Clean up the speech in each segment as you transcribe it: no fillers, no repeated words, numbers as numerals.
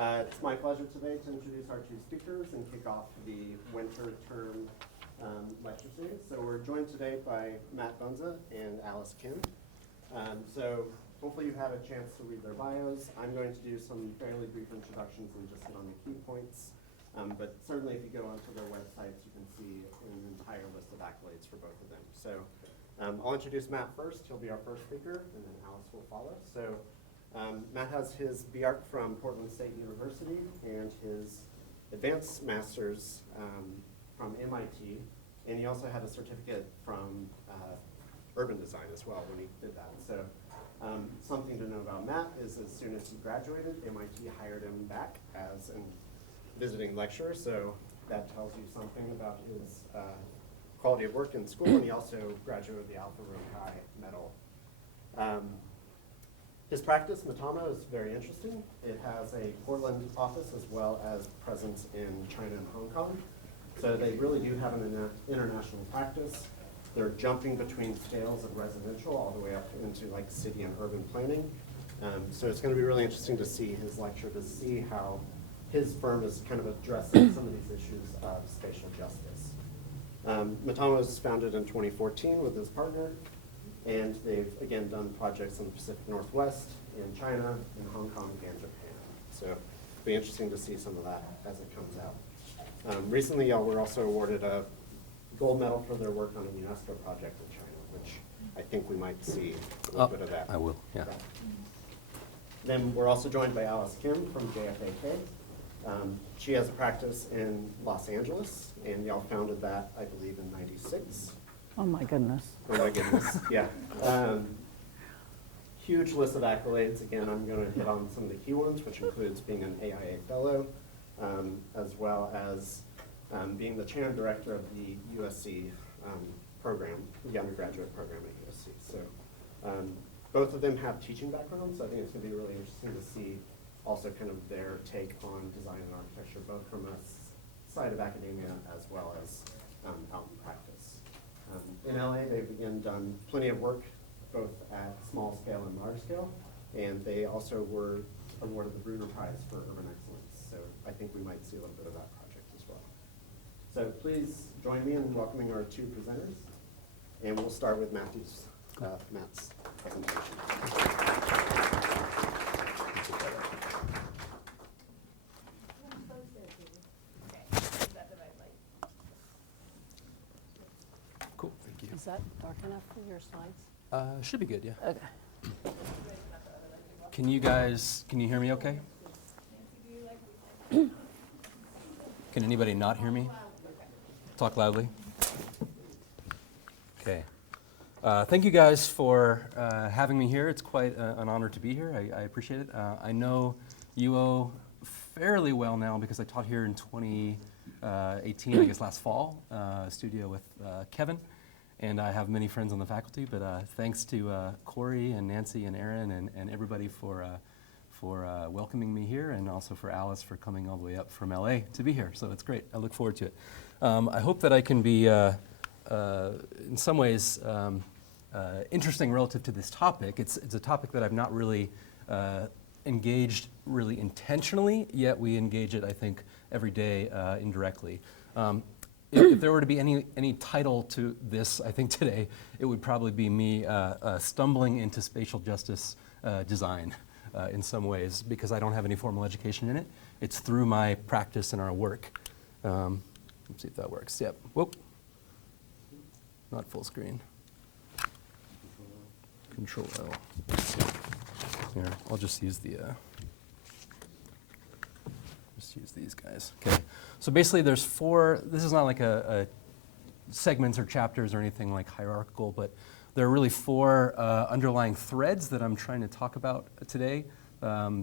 It's my pleasure today to introduce our two speakers and kick off the winter term lecture series. So we're joined today by Matt Bunza and Alice Kimm. So hopefully you've had a chance to read their bios. I'm going to do some fairly brief introductions and just hit on the key points. But certainly if you go onto their websites, you can see an entire list of accolades for both of them. So I'll introduce Matt first. He'll be our first speaker, and then Alice will follow. So Matt has his B.Arch from Portland State University and his advanced master's from MIT, and he also had a certificate from urban design as well when he did that. So something to know about Matt is as soon as he graduated, MIT hired him back as a visiting lecturer, so that tells you something about his quality of work in school, and he also graduated with the Alpha Rho Chi Medal. His practice, METAAMO, is very interesting. It has a Portland office as well as presence in China and Hong Kong. So they really do have an international practice. They're jumping between scales of residential all the way up into like city and urban planning. So it's going to be really interesting to see his lecture, to see how his firm is kind of addressing some of these issues of spatial justice. METAAMO was founded in 2014 with his partner, and they've, again, done projects in the Pacific Northwest, in China, in Hong Kong, and Japan. So it'll be interesting to see some of that as it comes out. Recently, y'all were also awarded a gold medal for their work on a Unesco project in China, which I think we might see a little bit of that. I will, yeah. Then we're also joined by Alice Kimm from JFAK. She has a practice in Los Angeles, and y'all founded that, I believe, in '96. Oh my goodness. Oh my goodness, yeah. Huge list of accolades. Again, I'm going to hit on some of the key ones, which includes being an AIA fellow, as well as being the chair and director of the USC program, the undergraduate program at USC. So both of them have teaching backgrounds, so I think it's going to be really interesting to see also kind of their take on design and architecture, both from a side of academia as well as out in practice. In LA, they've again done plenty of work, both at small scale and large scale, and they also were awarded the Bruner Prize for Urban Excellence. So I think we might see a little bit of that project as well. So please join me in welcoming our two presenters, and we'll start with Matt's presentation. Cool, thank you. Is that dark enough for your slides? Should be good, yeah. Okay. Can you hear me okay? Can anybody not hear me? Talk loudly. Okay. Thank you guys for having me here. It's quite an honor to be here. I appreciate it. I know UO fairly well now because I taught here in 2018, I guess last fall, studio with Kevin. And I have many friends on the faculty, but thanks to Corey and Nancy and Aaron and everybody for welcoming me here, and also for Alice for coming all the way up from LA to be here. So it's great. I look forward to it. I hope that I can be, in some ways, interesting relative to this topic. It's a topic that I've not really engaged really intentionally, yet we engage it, I think, every day indirectly. If there were to be any title to this, I think today, it would probably be me stumbling into spatial justice design in some ways, because I don't have any formal education in it. It's through my practice and our work. Let's see if that works. Yep. Whoop. Not full screen. Control L. Here, I'll just use the. Just use these guys. Okay. So basically there's four, this is not like a segments or chapters or anything like hierarchical, but there are really four underlying threads that I'm trying to talk about today,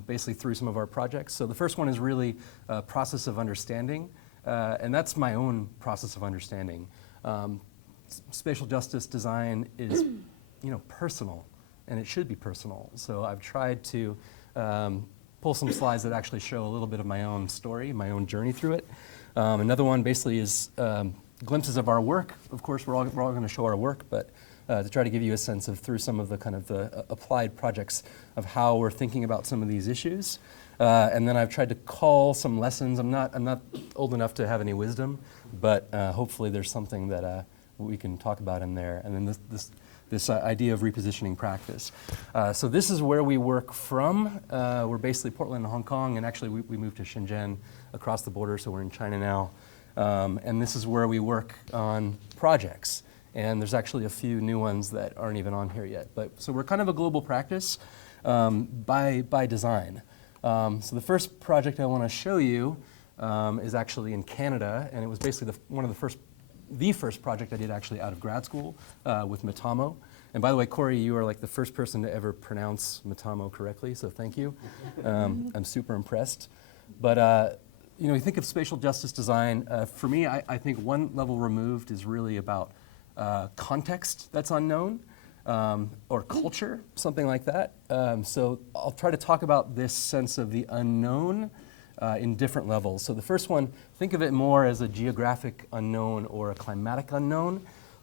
basically through some of our projects. So the first one is really a process of understanding, and that's my own process of understanding. Spatial justice design is, personal, and it should be personal. So I've tried to pull some slides that actually show a little bit of my own story, my own journey through it. Another one basically is glimpses of our work. Of course, we're all going to show our work, but to try to give you a sense of through some of the kind of the applied projects of how we're thinking about some of these issues. And then I've tried to call some lessons. I'm not old enough to have any wisdom, but hopefully there's something that we can talk about in there. And then this idea of repositioning practice. So this is where we work from. We're basically Portland and Hong Kong, and actually we moved to Shenzhen across the border, so we're in China now. And this is where we work on projects. And there's actually a few new ones that aren't even on here yet. So we're kind of a global practice by design. So the first project I want to show you is actually in Canada, and it was basically the first project I did actually out of grad school with METAAMO. And by the way, Corey, you are like the first person to ever pronounce METAAMO correctly, so thank you. I'm super impressed. But you think of spatial justice design. For me, I think one level removed is really about context that's unknown, or culture, something like that. So I'll try to talk about this sense of the unknown in different levels. So the first one, think of it more as a geographic unknown or a climatic unknown.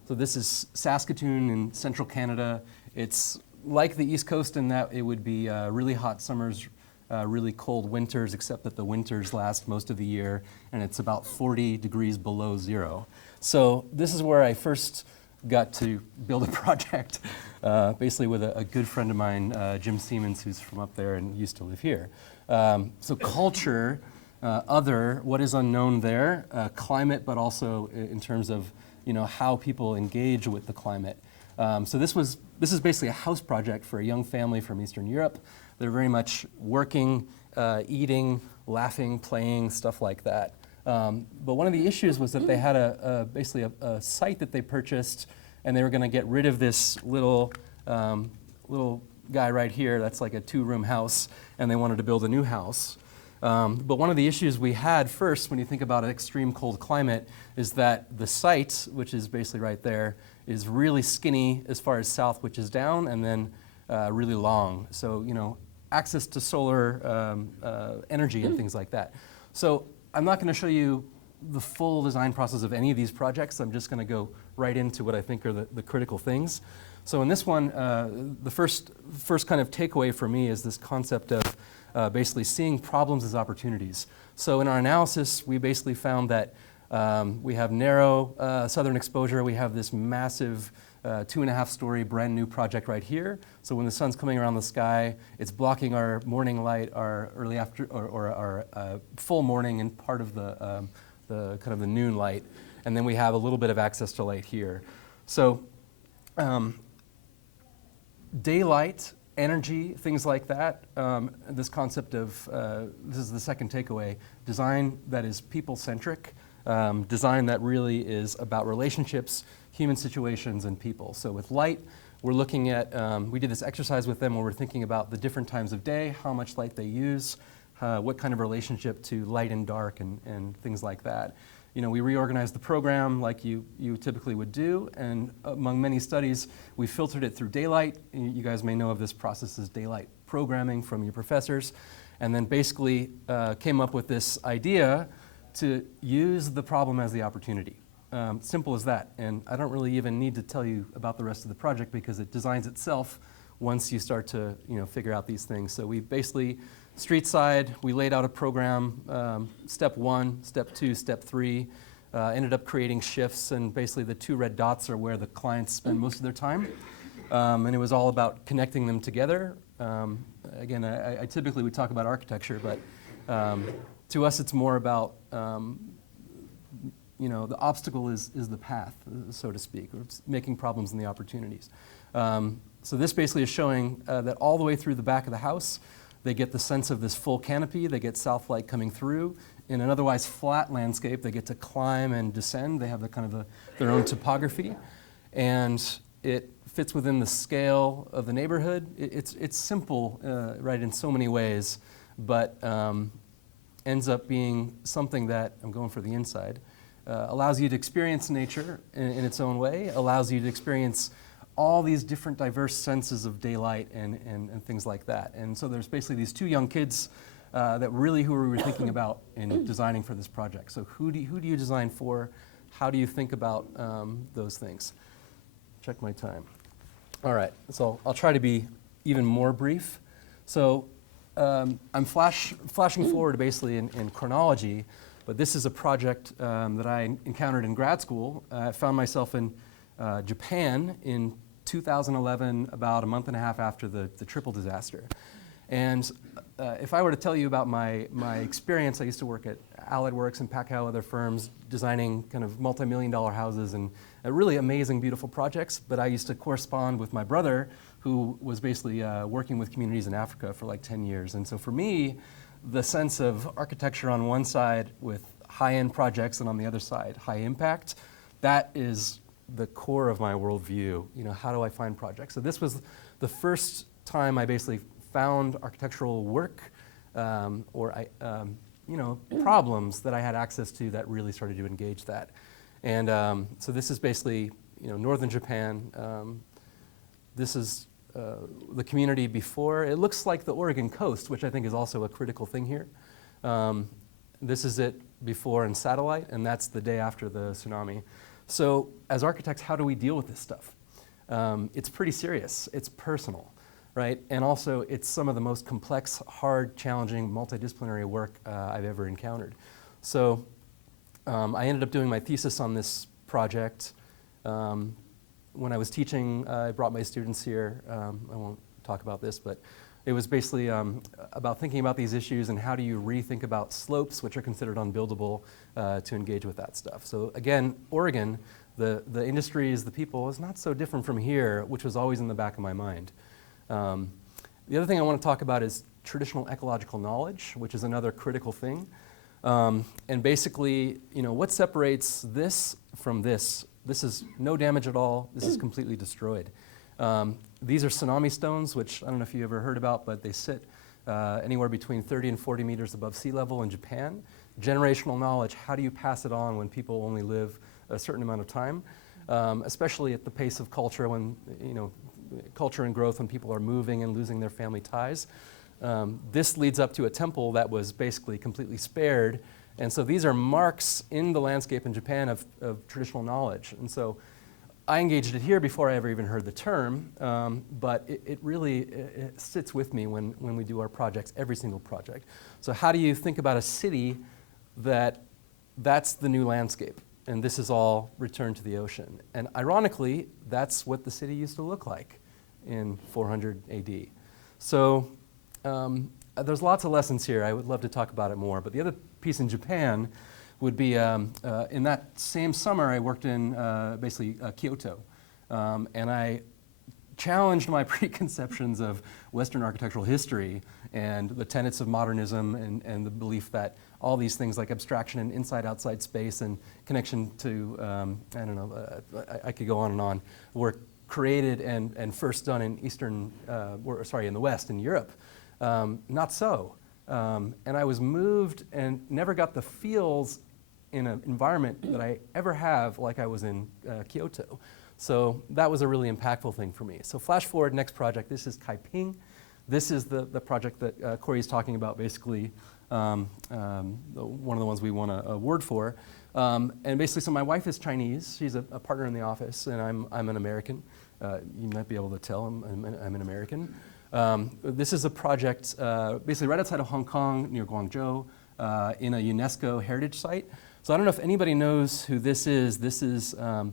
So this is Saskatoon in central Canada. It's like the East Coast in that it would be really hot summers, really cold winters, except that the winters last most of the year, and it's about 40 degrees below zero. So this is where I first got to build a project, basically with a good friend of mine, Jim Siemens, who's from up there and used to live here. So culture, what is unknown there, climate, but also in terms of how people engage with the climate. So this is basically a house project for a young family from Eastern Europe. They're very much working, eating, laughing, playing, stuff like that. But one of the issues was that they had basically a site that they purchased, and they were going to get rid of this little guy right here. That's like a 2-room house, and they wanted to build a new house. But one of the issues we had first, when you think about an extreme cold climate, is that the site, which is basically right there, is really skinny as far as south, which is down, and then really long. So access to solar energy and things like that. So I'm not going to show you the full design process of any of these projects. I'm just going to go right into what I think are the critical things. So in this one, the first kind of takeaway for me is this concept of basically seeing problems as opportunities. So in our analysis, we basically found that we have narrow southern exposure. We have this massive 2.5-story brand new project right here. So when the sun's coming around the sky, it's blocking our morning light, our early after, or our full morning and part of the kind of the noon light. And then we have a little bit of access to light here. So daylight, energy, things like that. This concept of, this is the second takeaway, design that is people-centric, design that really is about relationships, human situations, and people. So with light, we're looking at, we did this exercise with them where we're thinking about the different times of day, how much light they use, what kind of relationship to light and dark and things like that. We reorganized the program like you typically would do, and among many studies, we filtered it through daylight. You guys may know of this process as daylight programming from your professors, and then basically came up with this idea to use the problem as the opportunity. Simple as that, and I don't really even need to tell you about the rest of the project because it designs itself once you start to figure out these things. So we basically, street side, we laid out a program, step 1, step 2, step 3, ended up creating shifts, and basically the 2 red dots are where the clients spend most of their time. And it was all about connecting them together. Again, I typically would talk about architecture, but to us it's more about the obstacle is the path, so to speak, or it's making problems and the opportunities. So this basically is showing that all the way through the back of the house, they get the sense of this full canopy, they get south light coming through. In an otherwise flat landscape, they get to climb and descend. They have their own topography. And it fits within the scale of the neighborhood. It's simple, right, in so many ways, but ends up being something that, I'm going for the inside, allows you to experience nature in its own way, allows you to experience all these different diverse senses of daylight and things like that. And so there's basically these 2 young kids who we were thinking about in designing for this project. So who do you design for? How do you think about those things? Check my time. All right, so I'll try to be even more brief. So I'm flashing forward basically in chronology, but this is a project that I encountered in grad school. I found myself in Japan in 2011, about a month and a half after the triple disaster. And if I were to tell you about my experience, I used to work at Allied Works and Pacquiao, other firms, designing kind of multi-million-dollar houses and really amazing, beautiful projects. But I used to correspond with my brother, who was basically working with communities in Africa for like 10 years. And so for me, the sense of architecture on one side with high-end projects and on the other side, high impact, that is the core of my worldview. You know, how do I find projects? So this was the first time I basically found architectural work problems that I had access to that really started to engage that. And so this is basically, northern Japan. This is the community before. It looks like the Oregon coast, which I think is also a critical thing here. This is it before in satellite, and that's the day after the tsunami. So as architects, how do we deal with this stuff? It's pretty serious. It's personal, right? And also, it's some of the most complex, hard, challenging, multidisciplinary work I've ever encountered. So I ended up doing my thesis on this project. When I was teaching, I brought my students here. I won't talk about this, but it was basically about thinking about these issues and how do you rethink about slopes, which are considered unbuildable, to engage with that stuff. So again, Oregon, the industries, the people, is not so different from here, which was always in the back of my mind. The other thing I want to talk about is traditional ecological knowledge, which is another critical thing. And basically, what separates this from this? This is no damage at all. This is completely destroyed. These are tsunami stones, which I don't know if you ever heard about, but they sit anywhere between 30 and 40 meters above sea level in Japan. Generational knowledge, how do you pass it on when people only live a certain amount of time? Especially at the pace of culture, when, culture and growth, when people are moving and losing their family ties. This leads up to a temple that was basically completely spared. And so these are marks in the landscape in Japan of traditional knowledge. And so I engaged it here before I ever even heard the term, but it really sits with me when we do our projects, every single project. So how do you think about a city that's the new landscape, and this is all returned to the ocean? And ironically, that's what the city used to look like in 400 AD. So there's lots of lessons here. I would love to talk about it more, but the other piece in Japan would be in that same summer I worked in basically Kyoto, and I challenged my preconceptions of Western architectural history and the tenets of modernism and the belief that all these things like abstraction and inside-outside space and connection to, I could go on and on, were created and first done in in the West, in Europe. Not so. And I was moved and never got the feels in an environment that I ever have like I was in Kyoto. So that was a really impactful thing for me. So flash forward, next project, this is Kaiping. This is the project that Corey's talking about, basically one of the ones we won an award for. And basically, so my wife is Chinese. She's a partner in the office, and I'm an American. You might be able to tell I'm an American. This is a project basically right outside of Hong Kong, near Guangzhou, in a UNESCO heritage site. So I don't know if anybody knows who this is. This is Liang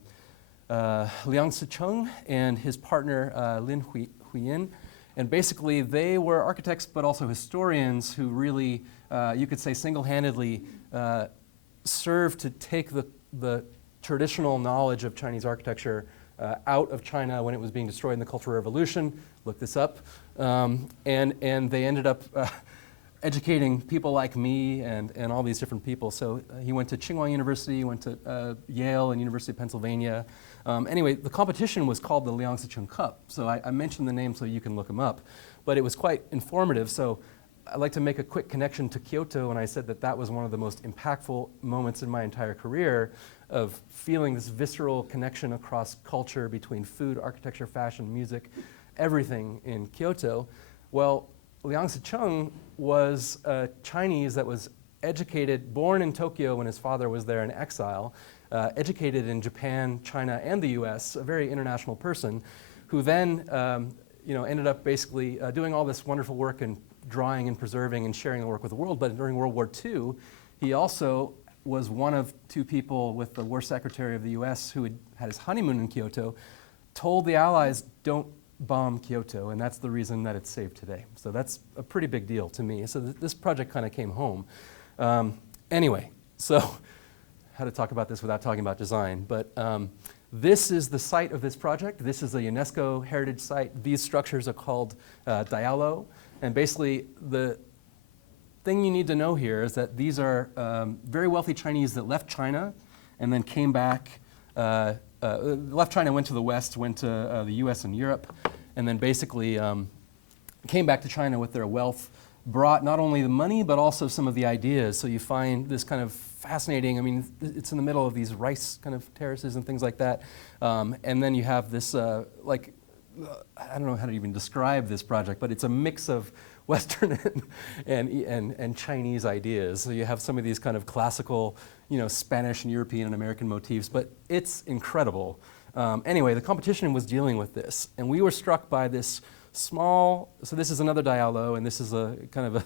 Sicheng and his partner Lin Huiyin. And basically, they were architects, but also historians who really, you could say single-handedly, served to take the traditional knowledge of Chinese architecture out of China when it was being destroyed in the Cultural Revolution. Look this up. And they ended up educating people like me and all these different people. So he went to Tsinghua University, went to Yale and University of Pennsylvania. Anyway, the competition was called the Liang Sicheng Cup. So I mentioned the name so you can look him up. But it was quite informative. So I'd like to make a quick connection to Kyoto, and I said that was one of the most impactful moments in my entire career of feeling this visceral connection across culture between food, architecture, fashion, music, everything in Kyoto. Well, Liang Sicheng was a Chinese that was educated, born in Tokyo when his father was there in exile, educated in Japan, China, and the US, a very international person, who then ended up basically doing all this wonderful work and drawing and preserving and sharing the work with the world. But during World War II, he also was one of two people with the War Secretary of the US who had his honeymoon in Kyoto, told the Allies, don't bomb Kyoto, and that's the reason that it's saved today. So that's a pretty big deal to me. So this project kind of came home. Anyway, so how to talk about this without talking about design, but this is the site of this project. This is a UNESCO heritage site. These structures are called diallo, and basically the thing you need to know here is that these are very wealthy Chinese that left China and then came back, left China, went to the West, went to the US and Europe, and then basically came back to China with their wealth, brought not only the money, but also some of the ideas. So you find this kind of fascinating, I mean, it's in the middle of these rice kind of terraces and things like that. And then you have this, I don't know how to even describe this project, but it's a mix of Western and Chinese ideas. So you have some of these kind of classical, Spanish and European and American motifs, but it's incredible. Anyway, the competition was dealing with this, and we were struck by this small, so this is another diallo, and this is a kind of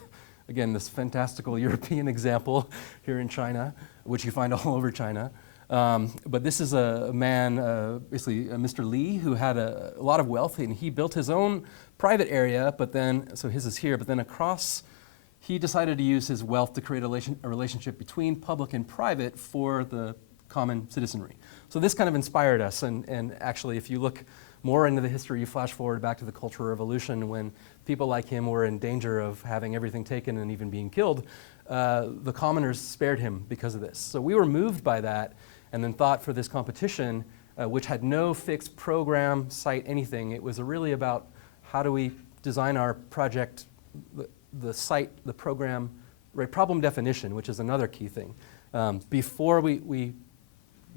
again, this fantastical European example here in China, which you find all over China. But this is a man, basically Mr. Li, who had a lot of wealth, and he built his own private area, but then, so his is here, but then across, he decided to use his wealth to create a relationship between public and private for the common citizenry. So this kind of inspired us, and actually, if you look more into the history, you flash forward back to the Cultural Revolution when people like him were in danger of having everything taken and even being killed, the commoners spared him because of this. So we were moved by that and then thought for this competition, which had no fixed program, site, anything. It was really about how do we design our project, the site, the program, right, problem definition, which is another key thing. Before we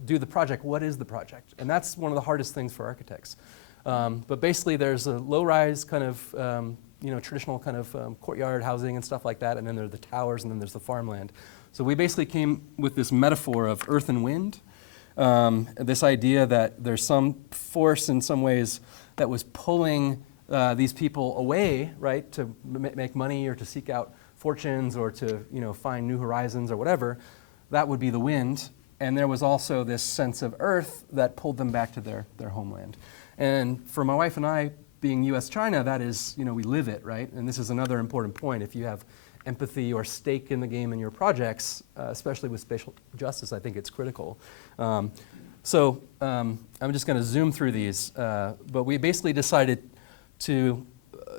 do the project, what is the project? And that's one of the hardest things for architects. But basically there's a low-rise kind of, traditional kind of courtyard housing and stuff like that, and then there are the towers, and then there's the farmland. So we basically came with this metaphor of earth and wind, this idea that there's some force in some ways that was pulling these people away, right, to make money or to seek out fortunes or to find new horizons or whatever. That would be the wind. And there was also this sense of earth that pulled them back to their homeland. And for my wife and I, being US-China, that is, we live it, right? And this is another important point. If you have empathy or stake in the game in your projects, especially with spatial justice, I think it's critical. I'm just going to zoom through these. But we basically decided to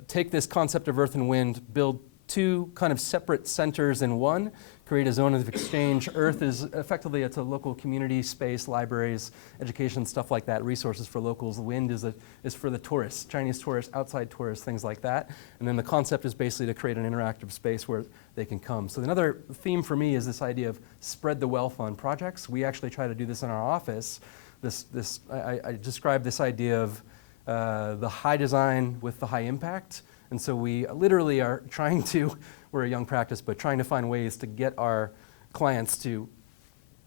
take this concept of earth and wind, build two kind of separate centers in one, create a zone of exchange. Earth is effectively, it's a local community space, libraries, education, stuff like that, resources for locals. The wind is for the tourists, Chinese tourists, outside tourists, things like that. And then the concept is basically to create an interactive space where they can come. So another theme for me is this idea of spread the wealth on projects. We actually try to do this in our office. I describe this idea of the high design with the high impact. And so we literally are trying to, we're a young practice, but trying to find ways to get our clients to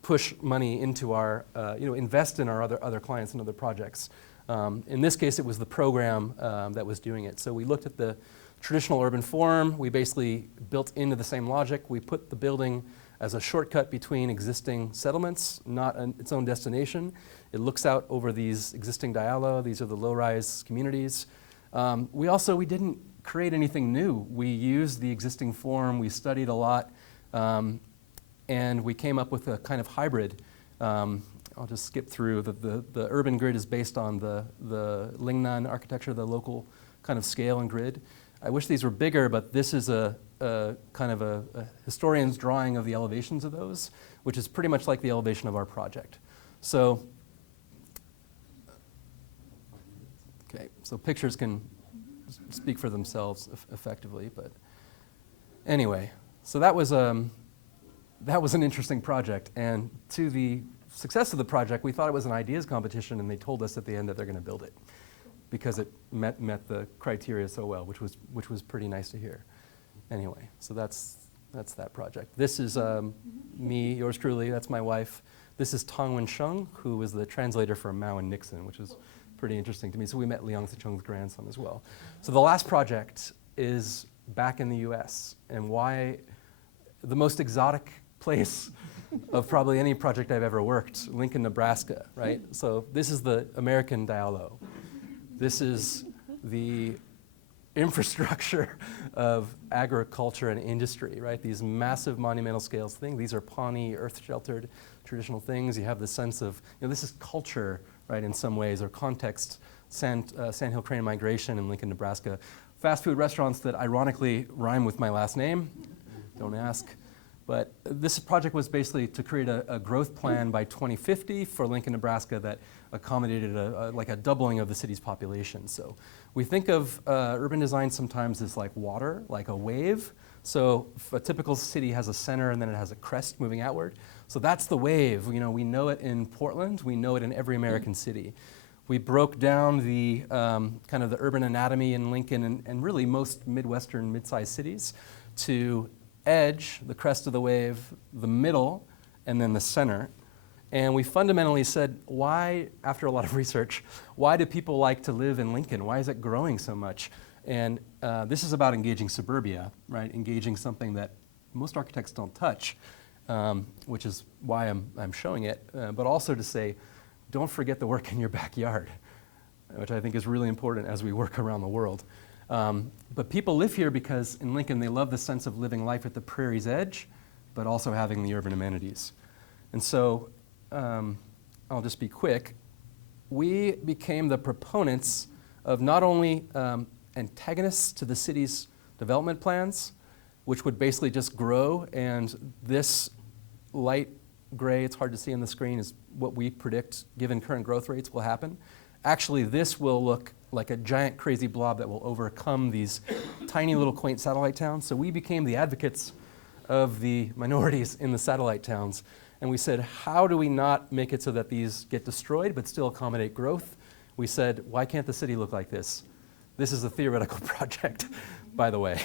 push money into our, invest in our other clients and other projects. In this case, it was the program that was doing it. So we looked at the traditional urban form. We basically built into the same logic. We put the building as a shortcut between existing settlements, not its own destination. It looks out over these existing diallo. These are the low-rise communities. We didn't create anything new. We used the existing form, we studied a lot, and we came up with a kind of hybrid. I'll just skip through. The urban grid is based on the Lingnan architecture, the local kind of scale and grid. I wish these were bigger, but this is a kind of a historian's drawing of the elevations of those, which is pretty much like the elevation of our project. So, so pictures can speak for themselves effectively, but anyway, so that was an interesting project, and to the success of the project, we thought it was an ideas competition, and they told us at the end that they're going to build it because it met the criteria so well, which was pretty nice to hear. Anyway, so that's that project. This is me, yours truly. That's my wife. This is Tong Wen-sheng, who was the translator for Mao and Nixon, which is pretty interesting to me. So we met Liang Zicheng's grandson as well. So the last project is back in the US and why the most exotic place of probably any project I've ever worked, Lincoln, Nebraska, right? So this is the American Diallo. This is the infrastructure of agriculture and industry, right? These massive monumental scales things. These are Pawnee, earth-sheltered, traditional things. You have the sense of, this is culture, right, in some ways, or context, sandhill crane migration in Lincoln, Nebraska. Fast food restaurants that ironically rhyme with my last name. Don't ask. But this project was basically to create a growth plan by 2050 for Lincoln, Nebraska that accommodated like a doubling of the city's population. So we think of urban design sometimes as like water, like a wave. So if a typical city has a center and then it has a crest moving outward. So that's the wave. We know it in Portland. We know it in every American city. We broke down the kind of the urban anatomy in Lincoln and really most Midwestern mid-sized cities to edge, the crest of the wave, the middle, and then the center. And we fundamentally said, why, after a lot of research, why do people like to live in Lincoln? Why is it growing so much? And this is about engaging suburbia, right? Engaging something that most architects don't touch, which is why I'm showing it, but also to say, don't forget the work in your backyard, which I think is really important as we work around the world. But people live here because in Lincoln they love the sense of living life at the prairie's edge, but also having the urban amenities. And so, I'll just be quick. We became the proponents of not only antagonists to the city's development plans, which would basically just grow, and this light gray, it's hard to see on the screen, is what we predict, given current growth rates, will happen. Actually, this will look like a giant crazy blob that will overcome these tiny little quaint satellite towns. So we became the advocates of the minorities in the satellite towns. And we said, how do we not make it so that these get destroyed but still accommodate growth? We said, why can't the city look like this? This is a theoretical project, by the way.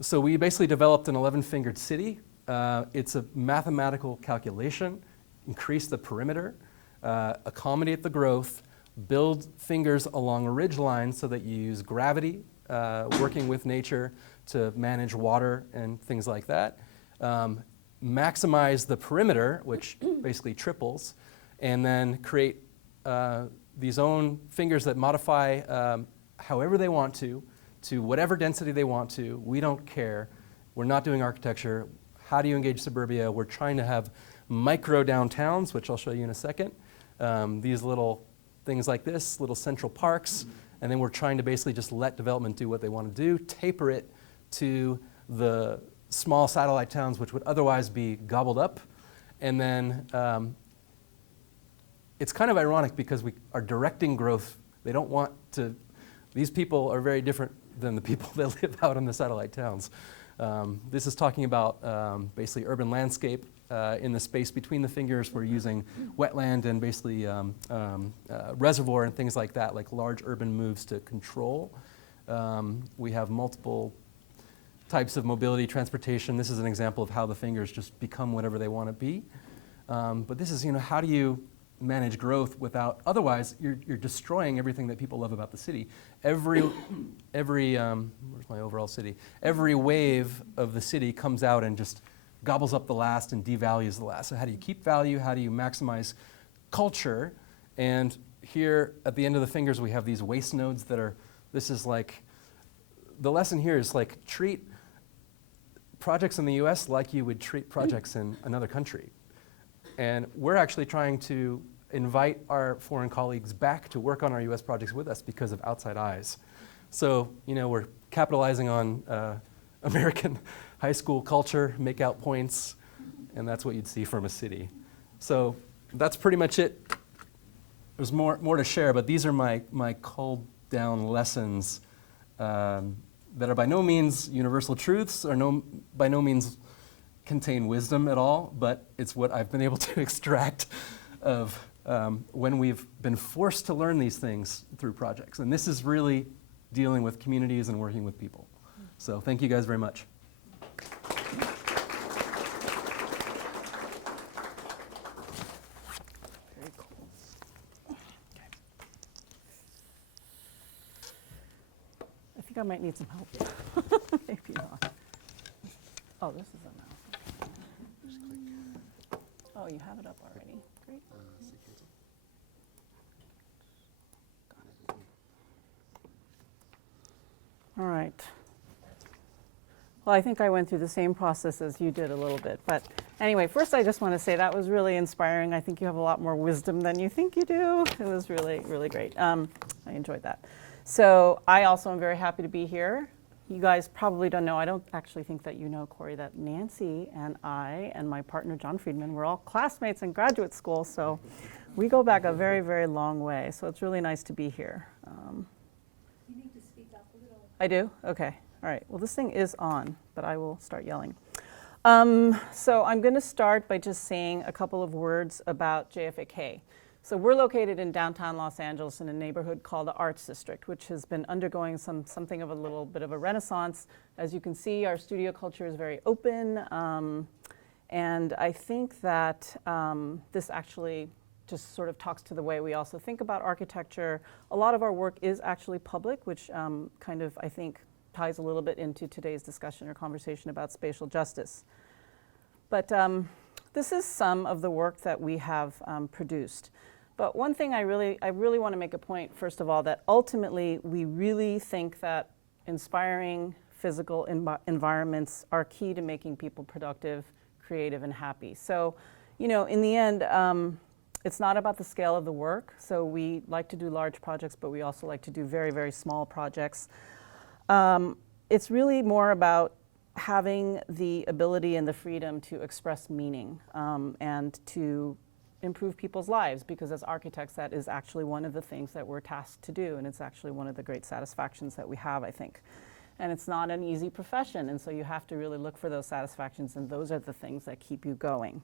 So we basically developed an 11-fingered city. It's a mathematical calculation, increase the perimeter, accommodate the growth, build fingers along a ridge line so that you use gravity, working with nature to manage water and things like that. Maximize the perimeter, which basically triples, and then create these own fingers that modify however they want to whatever density they want to. We don't care. We're not doing architecture. How do you engage suburbia? We're trying to have micro downtowns, which I'll show you in a second. These little things like this, little central parks, and then we're trying to basically just let development do what they want to do, taper it to the small satellite towns which would otherwise be gobbled up. And then it's kind of ironic because we are directing growth. They don't want to, these people are very different than the people that live out in the satellite towns. This is talking about basically urban landscape. In the space between the fingers, we're using wetland and basically reservoir and things like that, like large urban moves to control. We have multiple types of mobility, transportation. This is an example of how the fingers just become whatever they want to be. But this is, how do you manage growth without, otherwise you're destroying everything that people love about the city. Every where's my overall city? Every wave of the city comes out and just gobbles up the last and devalues the last. So how do you keep value? How do you maximize culture? And here at the end of the fingers, we have these waste nodes that are, this is like, the lesson here is like treat projects in the US like you would treat projects in another country. And we're actually trying to invite our foreign colleagues back to work on our US projects with us because of outside eyes. So, we're capitalizing on American high school culture, make out points, and that's what you'd see from a city. So that's pretty much it. There's more to share, but these are my culled down lessons that are by no means universal truths, or by no means contain wisdom at all, but it's what I've been able to extract of when we've been forced to learn these things through projects. And this is really dealing with communities and working with people. So thank you guys very much. Very cool. If think I might need some help. Maybe not. Oh, this is a mouse. Just click. Oh, you have it up already. Great. See cancel. All right. Well, I think I went through the same process as you did a little bit. But anyway, first I just want to say that was really inspiring. I think you have a lot more wisdom than you think you do. It was really, really great. I enjoyed that. So I also am very happy to be here. You guys probably don't know, I don't actually think that you know, Corey, that Nancy and I and my partner, John Friedman, were all classmates in graduate school. So we go back a very, very long way. So it's really nice to be here. You need to speak up a little. I do? Okay. All right. Well, this thing is on, but I will start yelling. So I'm going to start by just saying a couple of words about JFAK. So we're located in downtown Los Angeles in a neighborhood called the Arts District, which has been undergoing something of a little bit of a renaissance. As you can see, our studio culture is very open. And I think that this actually just sort of talks to the way we also think about architecture. A lot of our work is actually public, which kind of, I think, ties a little bit into today's discussion or conversation about spatial justice. But this is some of the work that we have produced. But one thing I really want to make a point, first of all, that ultimately we really think that inspiring physical environments are key to making people productive, creative, and happy. So, you know, in the end, it's not about the scale of the work. So we like to do large projects, but we also like to do very, very small projects. It's really more about having the ability and the freedom to express meaning and to improve people's lives, because as architects, that is actually one of the things that we're tasked to do, and it's actually one of the great satisfactions that we have, I think. And it's not an easy profession, and so you have to really look for those satisfactions, and those are the things that keep you going.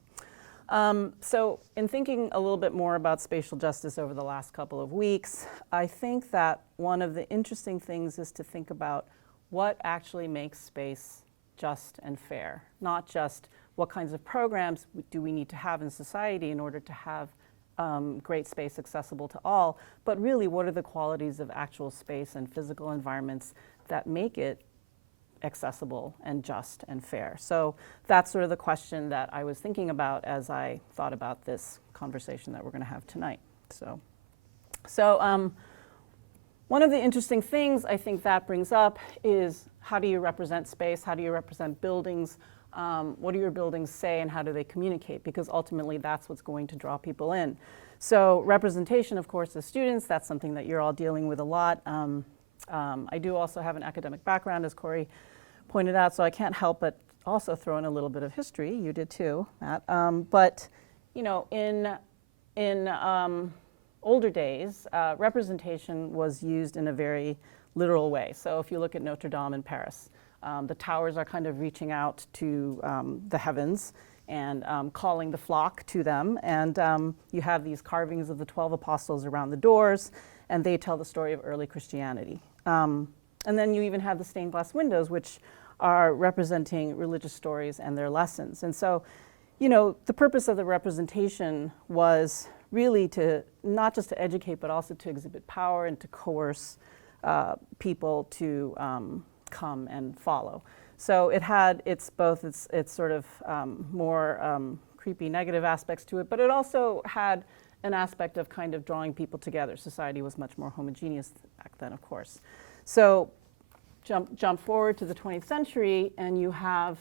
So in thinking a little bit more about spatial justice over the last couple of weeks, I think that one of the interesting things is to think about what actually makes space just and fair, not just what kinds of programs do we need to have in society in order to have great space accessible to all, but really what are the qualities of actual space and physical environments that make it accessible and just and fair. So that's sort of the question that I was thinking about as I thought about this conversation that we're going to have tonight. So one of the interesting things I think that brings up is, how do you represent space? How do you represent buildings? What do your buildings say, and how do they communicate? Because ultimately that's what's going to draw people in. So representation, of course, as students, that's something that you're all dealing with a lot. I do also have an academic background, as Corey pointed out, so I can't help but also throw in a little bit of history. You did too, Matt. But you know, in older days, representation was used in a very literal way. So if you look at Notre Dame in Paris, the towers are kind of reaching out to the heavens and calling the flock to them. And you have these carvings of the 12 apostles around the doors, and they tell the story of early Christianity. And then you even have the stained glass windows, which are representing religious stories and their lessons. And so, you know, the purpose of the representation was really to not just to educate, but also to exhibit power and to coerce people to come and follow. So it had its sort of more creepy negative aspects to it, but it also had an aspect of kind of drawing people together. Society was much more homogeneous back then, of course. So jump forward to the 20th century, and you have,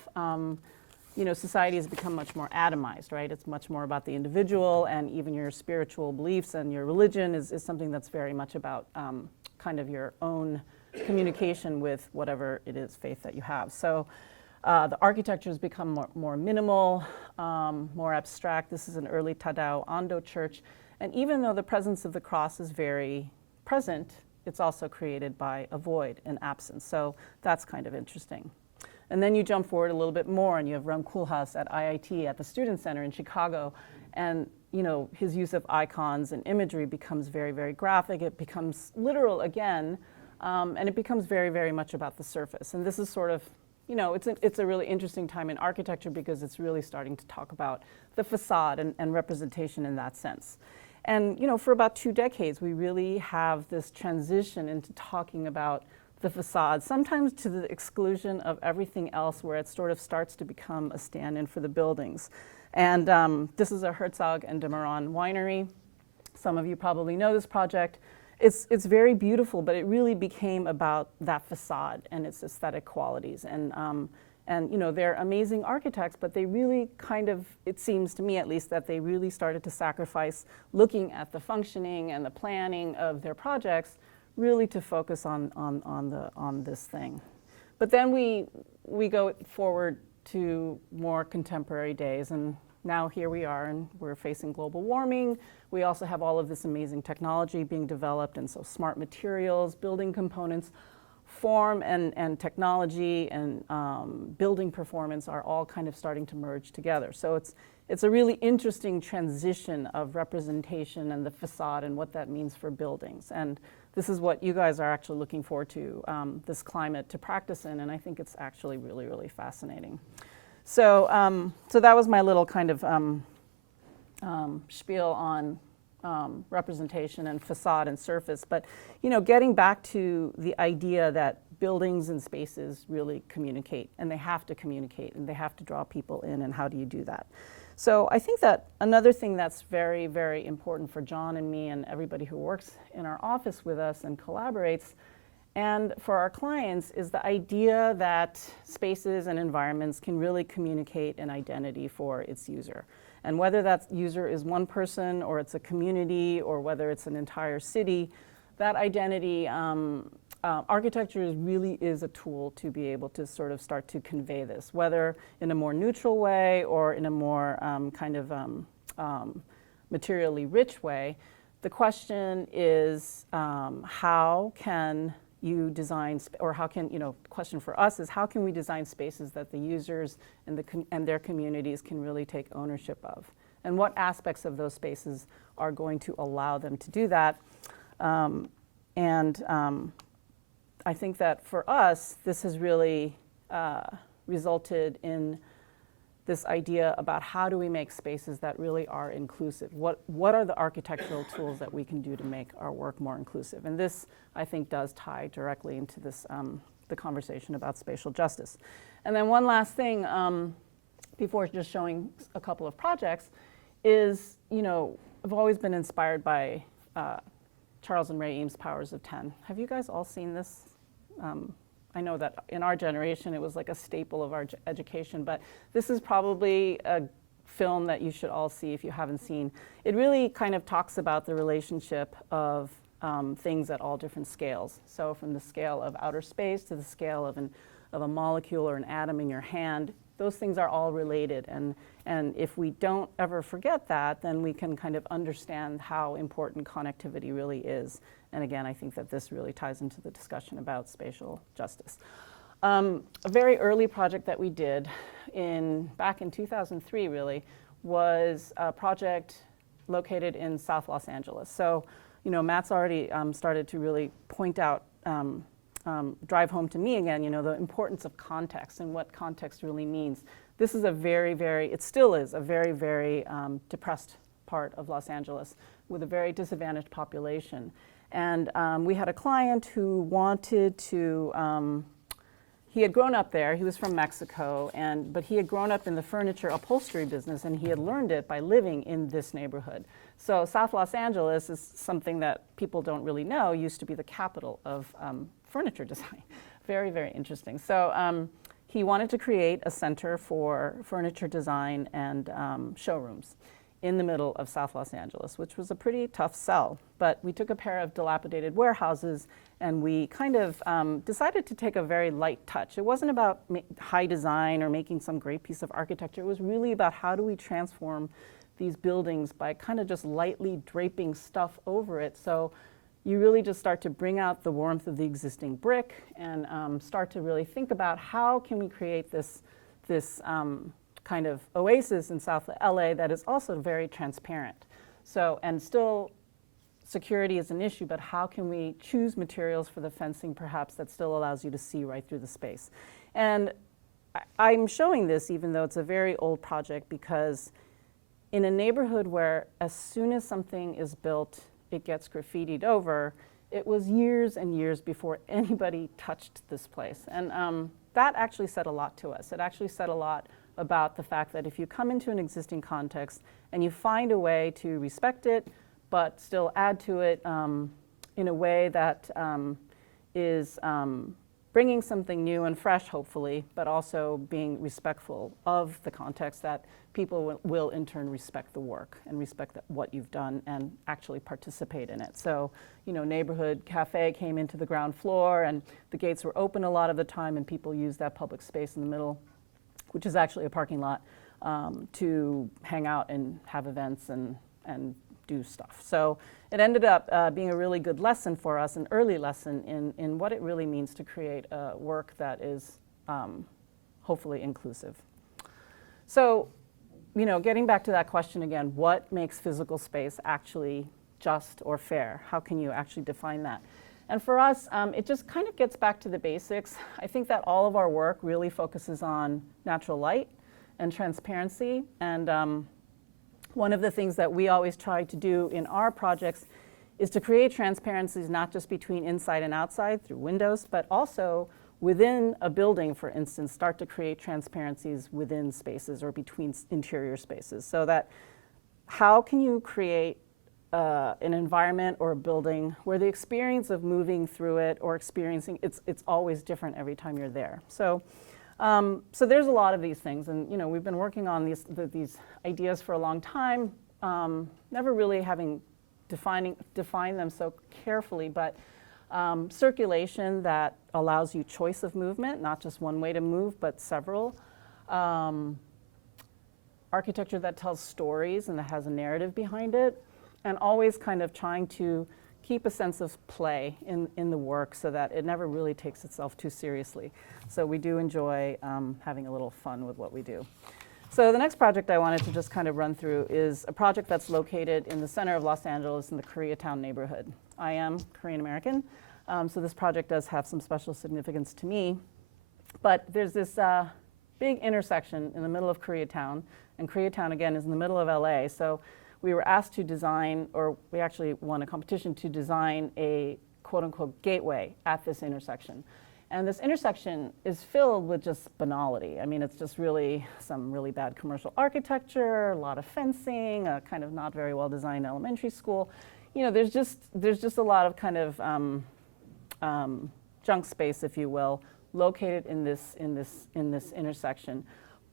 you know, society has become much more atomized, right? It's much more about the individual, and even your spiritual beliefs and your religion is something that's very much about kind of your own communication with whatever it is, faith that you have. So the architecture has become more minimal, more abstract. This is an early Tadao Ando church. And even though the presence of the cross is very present, it's also created by a void, an absence. So that's kind of interesting. And then you jump forward a little bit more, and you have Ram Koolhaas at IIT at the Student Center in Chicago. And you know, his use of icons and imagery becomes very, very graphic. It becomes literal again, and it becomes very, very much about the surface. And this is sort of, you know, it's a really interesting time in architecture because it's really starting to talk about the facade and representation in that sense. And you know, for about 2 decades, we really have this transition into talking about the facade, sometimes to the exclusion of everything else, where it sort of starts to become a stand-in for the buildings. And this is a Herzog and de Meuron winery. Some of you probably know this project. It's very beautiful, but it really became about that facade and its aesthetic qualities. And you know, they're amazing architects, but they really kind of, it seems to me at least, that they really started to sacrifice looking at the functioning and the planning of their projects, really to focus on this thing. But then we go forward to more contemporary days, and now here we are, and we're facing global warming. We also have all of this amazing technology being developed, and so smart materials, building components, form and technology and building performance are all kind of starting to merge together. So it's a really interesting transition of representation and the facade and what that means for buildings. And this is what you guys are actually looking forward to, this climate to practice in, and I think it's actually really, really fascinating. So, so that was my little kind of spiel on representation and facade and surface. But, you know, getting back to the idea that buildings and spaces really communicate, and they have to communicate, and they have to draw people in, and how do you do that? So I think that another thing that's very, very important for John and me and everybody who works in our office with us and collaborates, and for our clients, is the idea that spaces and environments can really communicate an identity for its user. And whether that user is one person, or it's a community, or whether it's an entire city, that identity, architecture really is a tool to be able to sort of start to convey this, whether in a more neutral way or in a more kind of materially rich way. The question is, how can you design, or how can, you know, the question for us is, how can we design spaces that the users and their communities can really take ownership of? And what aspects of those spaces are going to allow them to do that? I think that for us, this has really resulted in this idea about how do we make spaces that really are inclusive? What are the architectural tools that we can do to make our work more inclusive? And this, I think, does tie directly into this, the conversation about spatial justice. And then one last thing, before just showing a couple of projects, is, you know, I've always been inspired by Charles and Ray Eames' Powers of 10. Have you guys all seen this? I know that in our generation it was like a staple of our education, but this is probably a film that you should all see if you haven't seen. It really kind of talks about the relationship of things at all different scales. So from the scale of outer space to the scale of a molecule or an atom in your hand, those things are all related. And if we don't ever forget that, then we can kind of understand how important connectivity really is. And again, I think that this really ties into the discussion about spatial justice. A very early project that we did back in 2003 really was a project located in South Los Angeles. So, you know, Matt's already started to really point out, drive home to me again, you know, the importance of context and what context really means. This is a very, it still is a very, very depressed part of Los Angeles with a very disadvantaged population. And we had a client who wanted to, he had grown up there, he was from Mexico, but he had grown up in the furniture upholstery business, and he had learned it by living in this neighborhood. So South Los Angeles is something that people don't really know, used to be the capital of furniture design. Very, very interesting. So he wanted to create a center for furniture design and showrooms in the middle of South Los Angeles, which was a pretty tough sell. But we took a pair of dilapidated warehouses, and we kind of decided to take a very light touch. It wasn't about high design or making some great piece of architecture. It was really about how do we transform these buildings by kind of just lightly draping stuff over it. So you really just start to bring out the warmth of the existing brick and start to really think about how can we create this kind of oasis in South LA that is also very transparent. So, and still security is an issue, but how can we choose materials for the fencing perhaps that still allows you to see right through the space? And I'm showing this even though it's a very old project, because in a neighborhood where as soon as something is built, it gets graffitied over, it was years and years before anybody touched this place. And that actually said a lot to us. It actually said a lot about the fact that if you come into an existing context and you find a way to respect it, but still add to it in a way that is bringing something new and fresh, hopefully, but also being respectful of the context, that people will in turn respect the work and respect what you've done and actually participate in it. So, you know, neighborhood cafe came into the ground floor and the gates were open a lot of the time and people used that public space in the middle, which is actually a parking lot, to hang out and have events and do stuff. So it ended up being a really good lesson for us, an early lesson in what it really means to create a work that is hopefully inclusive. So, you know, getting back to that question again, what makes physical space actually just or fair? How can you actually define that? And for us, it just kind of gets back to the basics. I think that all of our work really focuses on natural light and transparency. And one of the things that we always try to do in our projects is to create transparencies not just between inside and outside through windows, but also within a building, for instance, start to create transparencies within spaces or between interior spaces. So that how can you create an environment or a building where the experience of moving through it or experiencing, it's always different every time you're there. So there's a lot of these things, and you know, we've been working on these ideas for a long time, never really having defined them so carefully, but circulation that allows you choice of movement, not just one way to move, but several. Architecture that tells stories and that has a narrative behind it, and always kind of trying to keep a sense of play in the work so that it never really takes itself too seriously. So we do enjoy having a little fun with what we do. So the next project I wanted to just kind of run through is a project that's located in the center of Los Angeles in the Koreatown neighborhood. I am Korean American, so this project does have some special significance to me. But there's this big intersection in the middle of Koreatown, and Koreatown again is in the middle of LA. So we were asked to design, or we actually won a competition to design a quote unquote gateway at this intersection. And this intersection is filled with just banality. I mean, it's just really some really bad commercial architecture, a lot of fencing, a kind of not very well designed elementary school. You know, there's just a lot of kind of junk space, if you will, located in this intersection.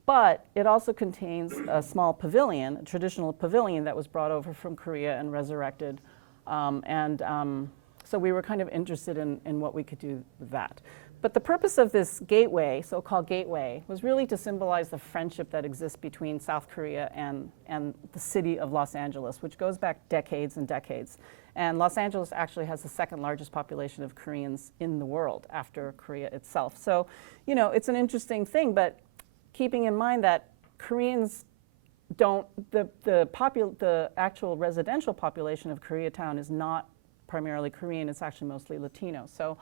But it also contains a small pavilion, a traditional pavilion that was brought over from Korea and resurrected. So we were kind of interested in what we could do with that. But the purpose of this gateway, so-called gateway, was really to symbolize the friendship that exists between South Korea and the city of Los Angeles, which goes back decades and decades. And Los Angeles actually has the second largest population of Koreans in the world after Korea itself. So, you know, it's an interesting thing, but keeping in mind that Koreans don't, the actual residential population of Koreatown is not primarily Korean, it's actually mostly Latino. So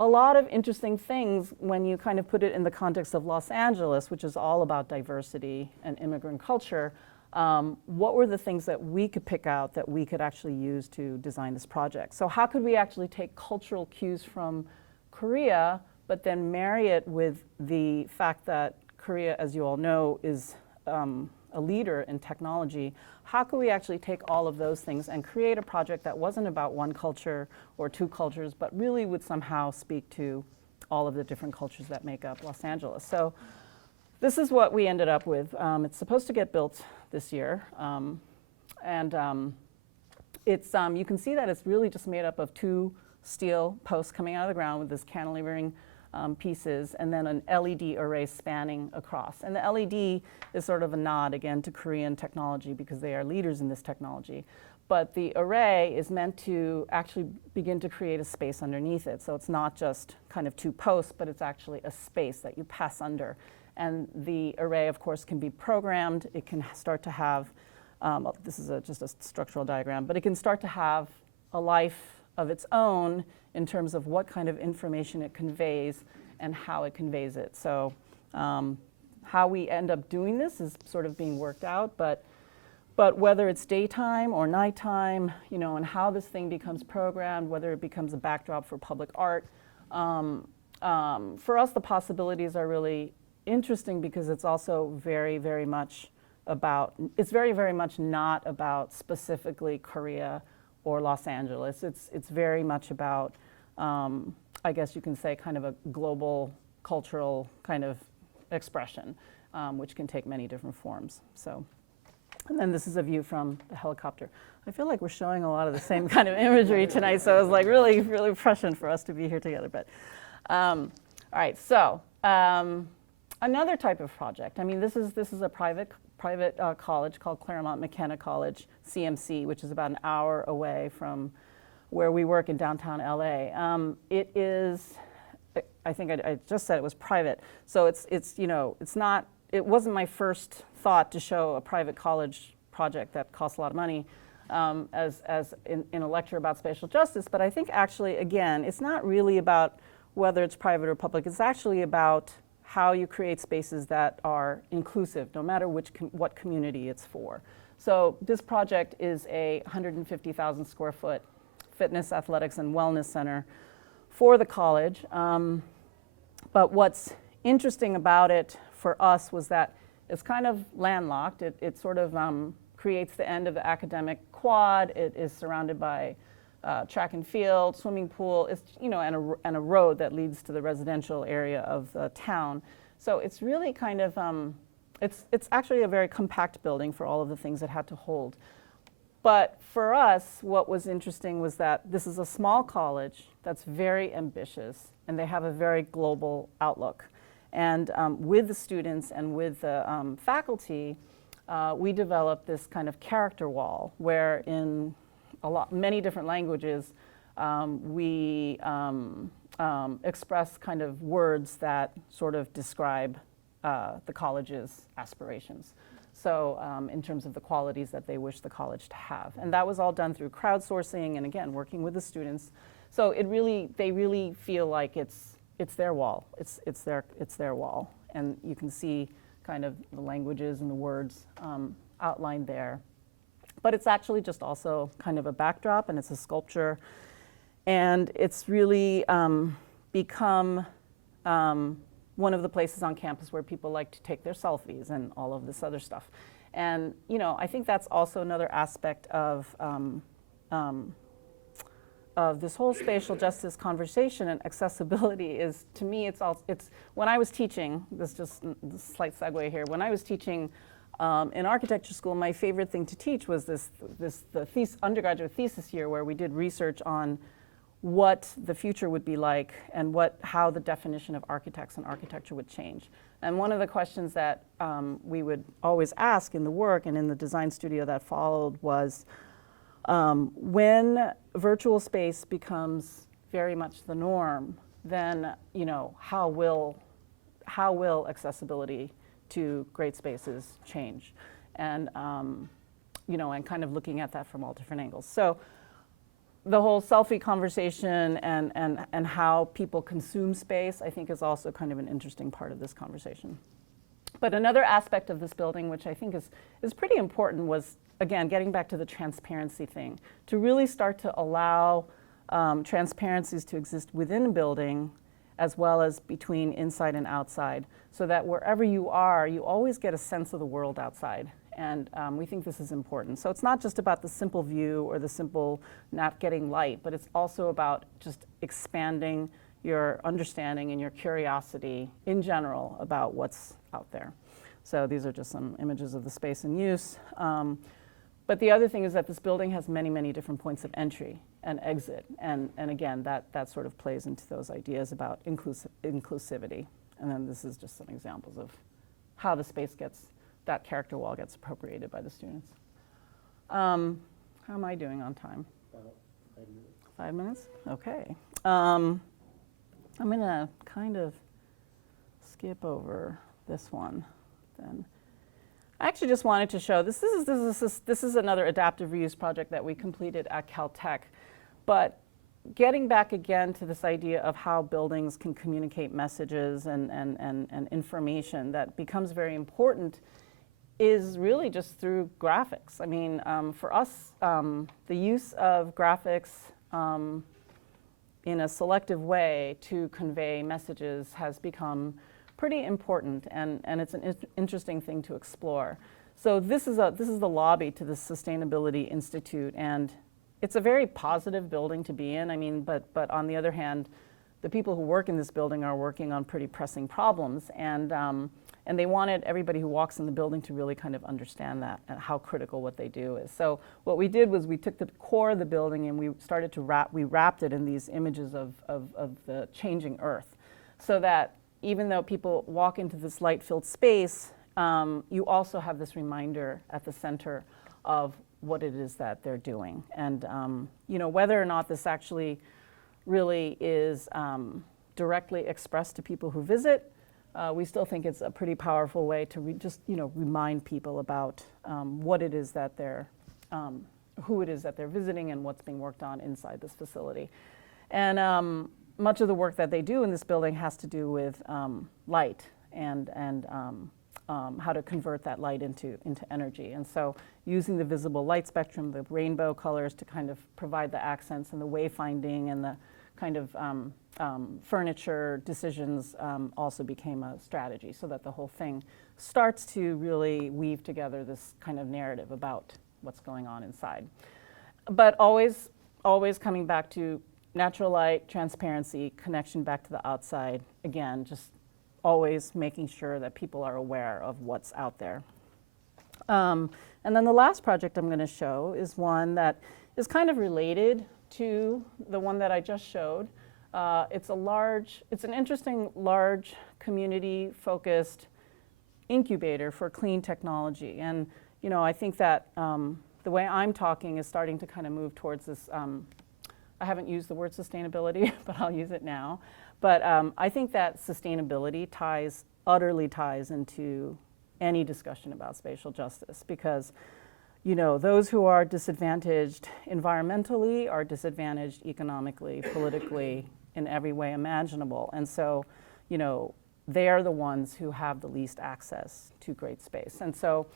a lot of interesting things when you kind of put it in the context of Los Angeles, which is all about diversity and immigrant culture. What were the things that we could pick out that we could actually use to design this project? So how could we actually take cultural cues from Korea, but then marry it with the fact that Korea, as you all know, is a leader in technology? How could we actually take all of those things and create a project that wasn't about one culture or two cultures, but really would somehow speak to all of the different cultures that make up Los Angeles? So this is what we ended up with. It's supposed to get built this year. It's, you can see that it's really just made up of two steel posts coming out of the ground with this cantilevering pieces, and then an LED array spanning across. And the LED is sort of a nod, again, to Korean technology because they are leaders in this technology. But the array is meant to actually begin to create a space underneath it. So it's not just kind of two posts, but it's actually a space that you pass under. And the array, of course, can be programmed. It can start to have, this is just a structural diagram, but it can start to have a life of its own in terms of what kind of information it conveys and how it conveys it. So how we end up doing this is sort of being worked out, but But whether it's daytime or nighttime, you know, and how this thing becomes programmed, whether it becomes a backdrop for public art, for us the possibilities are really interesting because it's also very, very much about, it's very, very much not about specifically Korea or Los Angeles. It's very much about, I guess you can say, kind of a global cultural kind of expression, which can take many different forms. So, and then this is a view from the helicopter. I feel like we're showing a lot of the same kind of imagery tonight, so it was like really, really prescient for us to be here together. But, all right, so another type of project. I mean, this is a private college called Claremont McKenna College, CMC, which is about an hour away from where we work in downtown LA. It is, I think I just said it was private, so it's you know, it's not, it wasn't my first thought to show a private college project that costs a lot of money as in a lecture about spatial justice, but I think actually, again, it's not really about whether it's private or public, it's actually about how you create spaces that are inclusive, no matter what community it's for. So this project is a 150,000 square foot fitness, athletics, and wellness center for the college. But what's interesting about it for us was that it's kind of landlocked. It sort of creates the end of the academic quad. It is surrounded by track and field, swimming pool, it's, you know, and a road that leads to the residential area of the town. So it's really kind of, it's actually a very compact building for all of the things it had to hold. But for us, what was interesting was that this is a small college that's very ambitious, and they have a very global outlook. And with the students and with the faculty, we developed this kind of character wall, where in many different languages, we express kind of words that sort of describe the college's aspirations. So in terms of the qualities that they wish the college to have. And that was all done through crowdsourcing and, again, working with the students. So they really feel like it's their wall. It's their wall. And you can see kind of the languages and the words outlined there. But it's actually just also kind of a backdrop, and it's a sculpture. And it's really become one of the places on campus where people like to take their selfies and all of this other stuff. And, you know, I think that's also another aspect of this whole spatial justice conversation, and accessibility is, to me, it's when I was teaching, this slight segue here, when I was teaching in architecture school, my favorite thing to teach was the undergraduate thesis year, where we did research on what the future would be like and how the definition of architects and architecture would change. And one of the questions that we would always ask in the work and in the design studio that followed was, when virtual space becomes very much the norm, then, you know, how will accessibility to great spaces change? And, you know, and kind of looking at that from all different angles. So the whole selfie conversation and how people consume space, I think, is also kind of an interesting part of this conversation. But another aspect of this building, which I think is pretty important, was, again, getting back to the transparency thing, to really start to allow transparencies to exist within a building as well as between inside and outside, so that wherever you are, you always get a sense of the world outside. And we think this is important. So it's not just about the simple view or the simple not getting light, but it's also about just expanding your understanding and your curiosity in general about what's out there. So these are just some images of the space in use. But the other thing is that this building has many, many different points of entry and exit. And again, that sort of plays into those ideas about inclusivity. And then this is just some examples of how the space that character wall gets appropriated by the students. How am I doing on time? About 5 minutes. 5 minutes? Okay. I'm going to kind of skip over this one then. I actually just wanted to show, this is another adaptive reuse project that we completed at Caltech. But getting back again to this idea of how buildings can communicate messages and information, that becomes very important is really just through graphics. I mean, for us, the use of graphics in a selective way to convey messages has become pretty important, and it's an interesting thing to explore. So this is the lobby to the Sustainability Institute, and it's a very positive building to be in. I mean, but on the other hand, the people who work in this building are working on pretty pressing problems, and they wanted everybody who walks in the building to really kind of understand that and how critical what they do is. So what we did was we took the core of the building and we started to wrapped it in these images of the changing Earth, so that even though people walk into this light-filled space, you also have this reminder at the center of what it is that they're doing. And you know, whether or not this actually really is directly expressed to people who visit, we still think it's a pretty powerful way to just, you know, remind people about what it is that they're, who it is that they're visiting and what's being worked on inside this facility. And much of the work that they do in this building has to do with light and how to convert that light into energy. And so using the visible light spectrum, the rainbow colors, to kind of provide the accents and the wayfinding and the kind of furniture decisions also became a strategy, so that the whole thing starts to really weave together this kind of narrative about what's going on inside. But always coming back to natural light, transparency, connection back to the outside. Again, just always making sure that people are aware of what's out there. And then the last project I'm going to show is one that is kind of related to the one that I just showed. It's an interesting, large, community-focused incubator for clean technology. And, you know, I think that the way I'm talking is starting to kind of move towards this, I haven't used the word sustainability, but I'll use it now. But I think that sustainability utterly ties into any discussion about spatial justice, because, you know, those who are disadvantaged environmentally are disadvantaged economically, politically, in every way imaginable. And so, you know, they are the ones who have the least access to great space. And so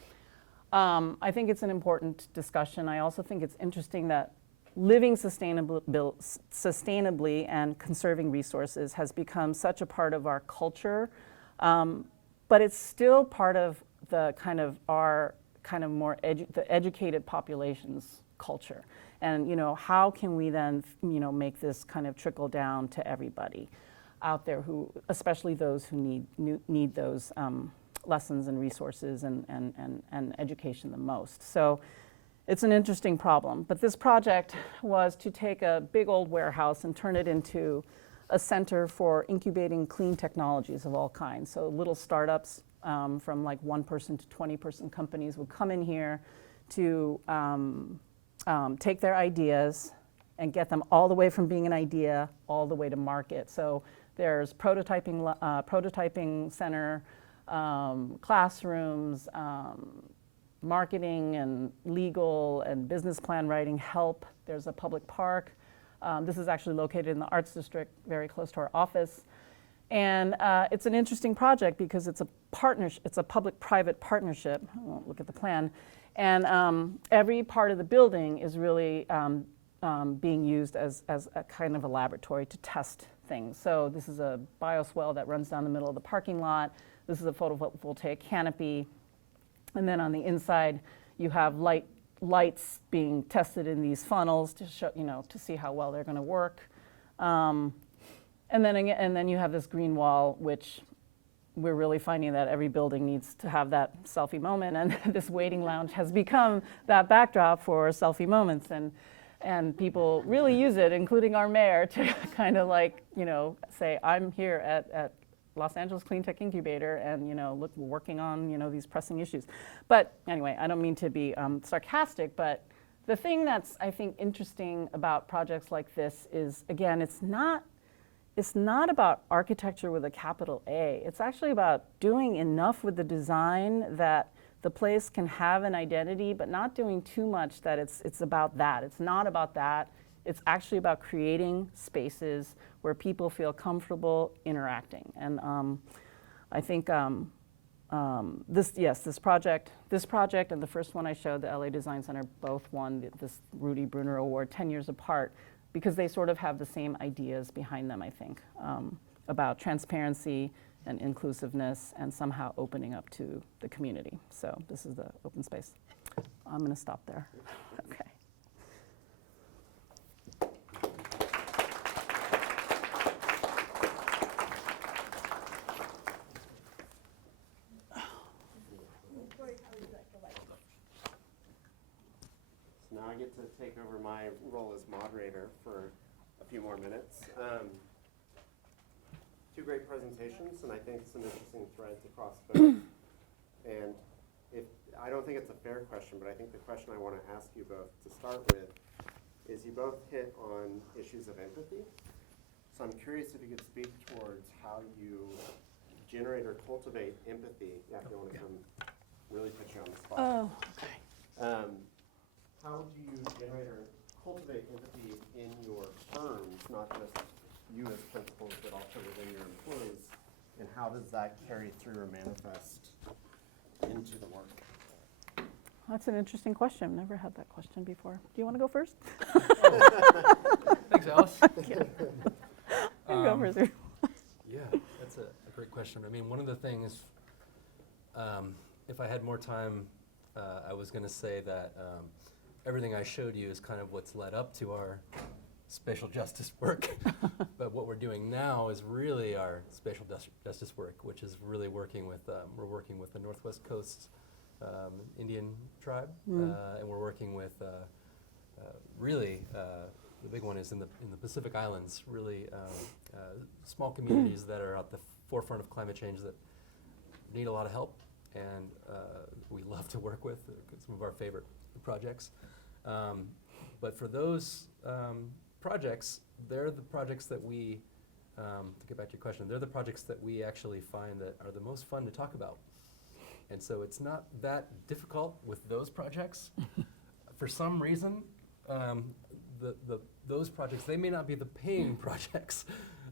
I think it's an important discussion. I also think it's interesting that living sustainably and conserving resources has become such a part of our culture, but it's still part of the kind of our kind of more the educated population's culture. And, you know, how can we then, you know, make this kind of trickle down to everybody out there, who, especially those who need those lessons and resources and education the most. So it's an interesting problem. But this project was to take a big old warehouse and turn it into a center for incubating clean technologies of all kinds. So little startups from like 1-person to 20-person companies would come in here to take their ideas and get them all the way from being an idea all the way to market. So there's prototyping center, classrooms, marketing and legal and business plan writing help. There's a public park. This is actually located in the Arts District, very close to our office. And it's an interesting project because it's a partnership. It's a public-private partnership. I won't look at the plan. And every part of the building is really being used as a kind of a laboratory to test things. So this is a bioswale that runs down the middle of the parking lot. This is a photovoltaic canopy. And then on the inside, you have lights being tested in these funnels to show, you know, to see how well they're going to work. And then you have this green wall, which we're really finding that every building needs to have that selfie moment, and this waiting lounge has become that backdrop for selfie moments, and people really use it, including our mayor, to kind of like, you know, say, I'm here at Los Angeles Clean Tech Incubator, and, you know, look, we're working on, you know, these pressing issues. But anyway, I don't mean to be sarcastic, but the thing that's, I think, interesting about projects like this is, again, it's not about architecture with a capital A. It's actually about doing enough with the design that the place can have an identity, but not doing too much that it's about that. It's not about that. It's actually about creating spaces where people feel comfortable interacting. And I think this project and the first one I showed, the LA Design Center, both won this Rudy Brunner Award 10 years apart because they sort of have the same ideas behind them, I think, about transparency and inclusiveness and somehow opening up to the community. So this is the open space. I'm going to stop there. Okay. So now I get to take over my role as moderator for a few more minutes. Two great presentations, and I think some interesting threads across both. And I don't think it's a fair question, but I think the question I want to ask you both to start with is you both hit on issues of empathy. So I'm curious if you could speak towards how you generate or cultivate empathy. Yeah, if you want to come really put you on the spot. Oh, okay. How do you generate or cultivate empathy in your firms, not just you as principals, but also within your employees, and how does that carry through or manifest into the work? That's an interesting question. I've never had that question before. Do you want to go first? Thanks, Alice. You go first. Yeah, that's a great question. I mean, one of the things, if I had more time, I was going to say that everything I showed you is kind of what's led up to our spatial justice work. But what we're doing now is really our spatial justice work, which is really working with, we're working with the Northwest Coast Indian tribe, and we're working with really, the big one is in the Pacific Islands, really small communities that are at the forefront of climate change that need a lot of help, and we love to work with some of our favorite projects. But for those projects, they're the projects that we, to get back to your question, they're the projects that we actually find that are the most fun to talk about. And so it's not that difficult with those projects. For some reason, those projects, they may not be the paying projects,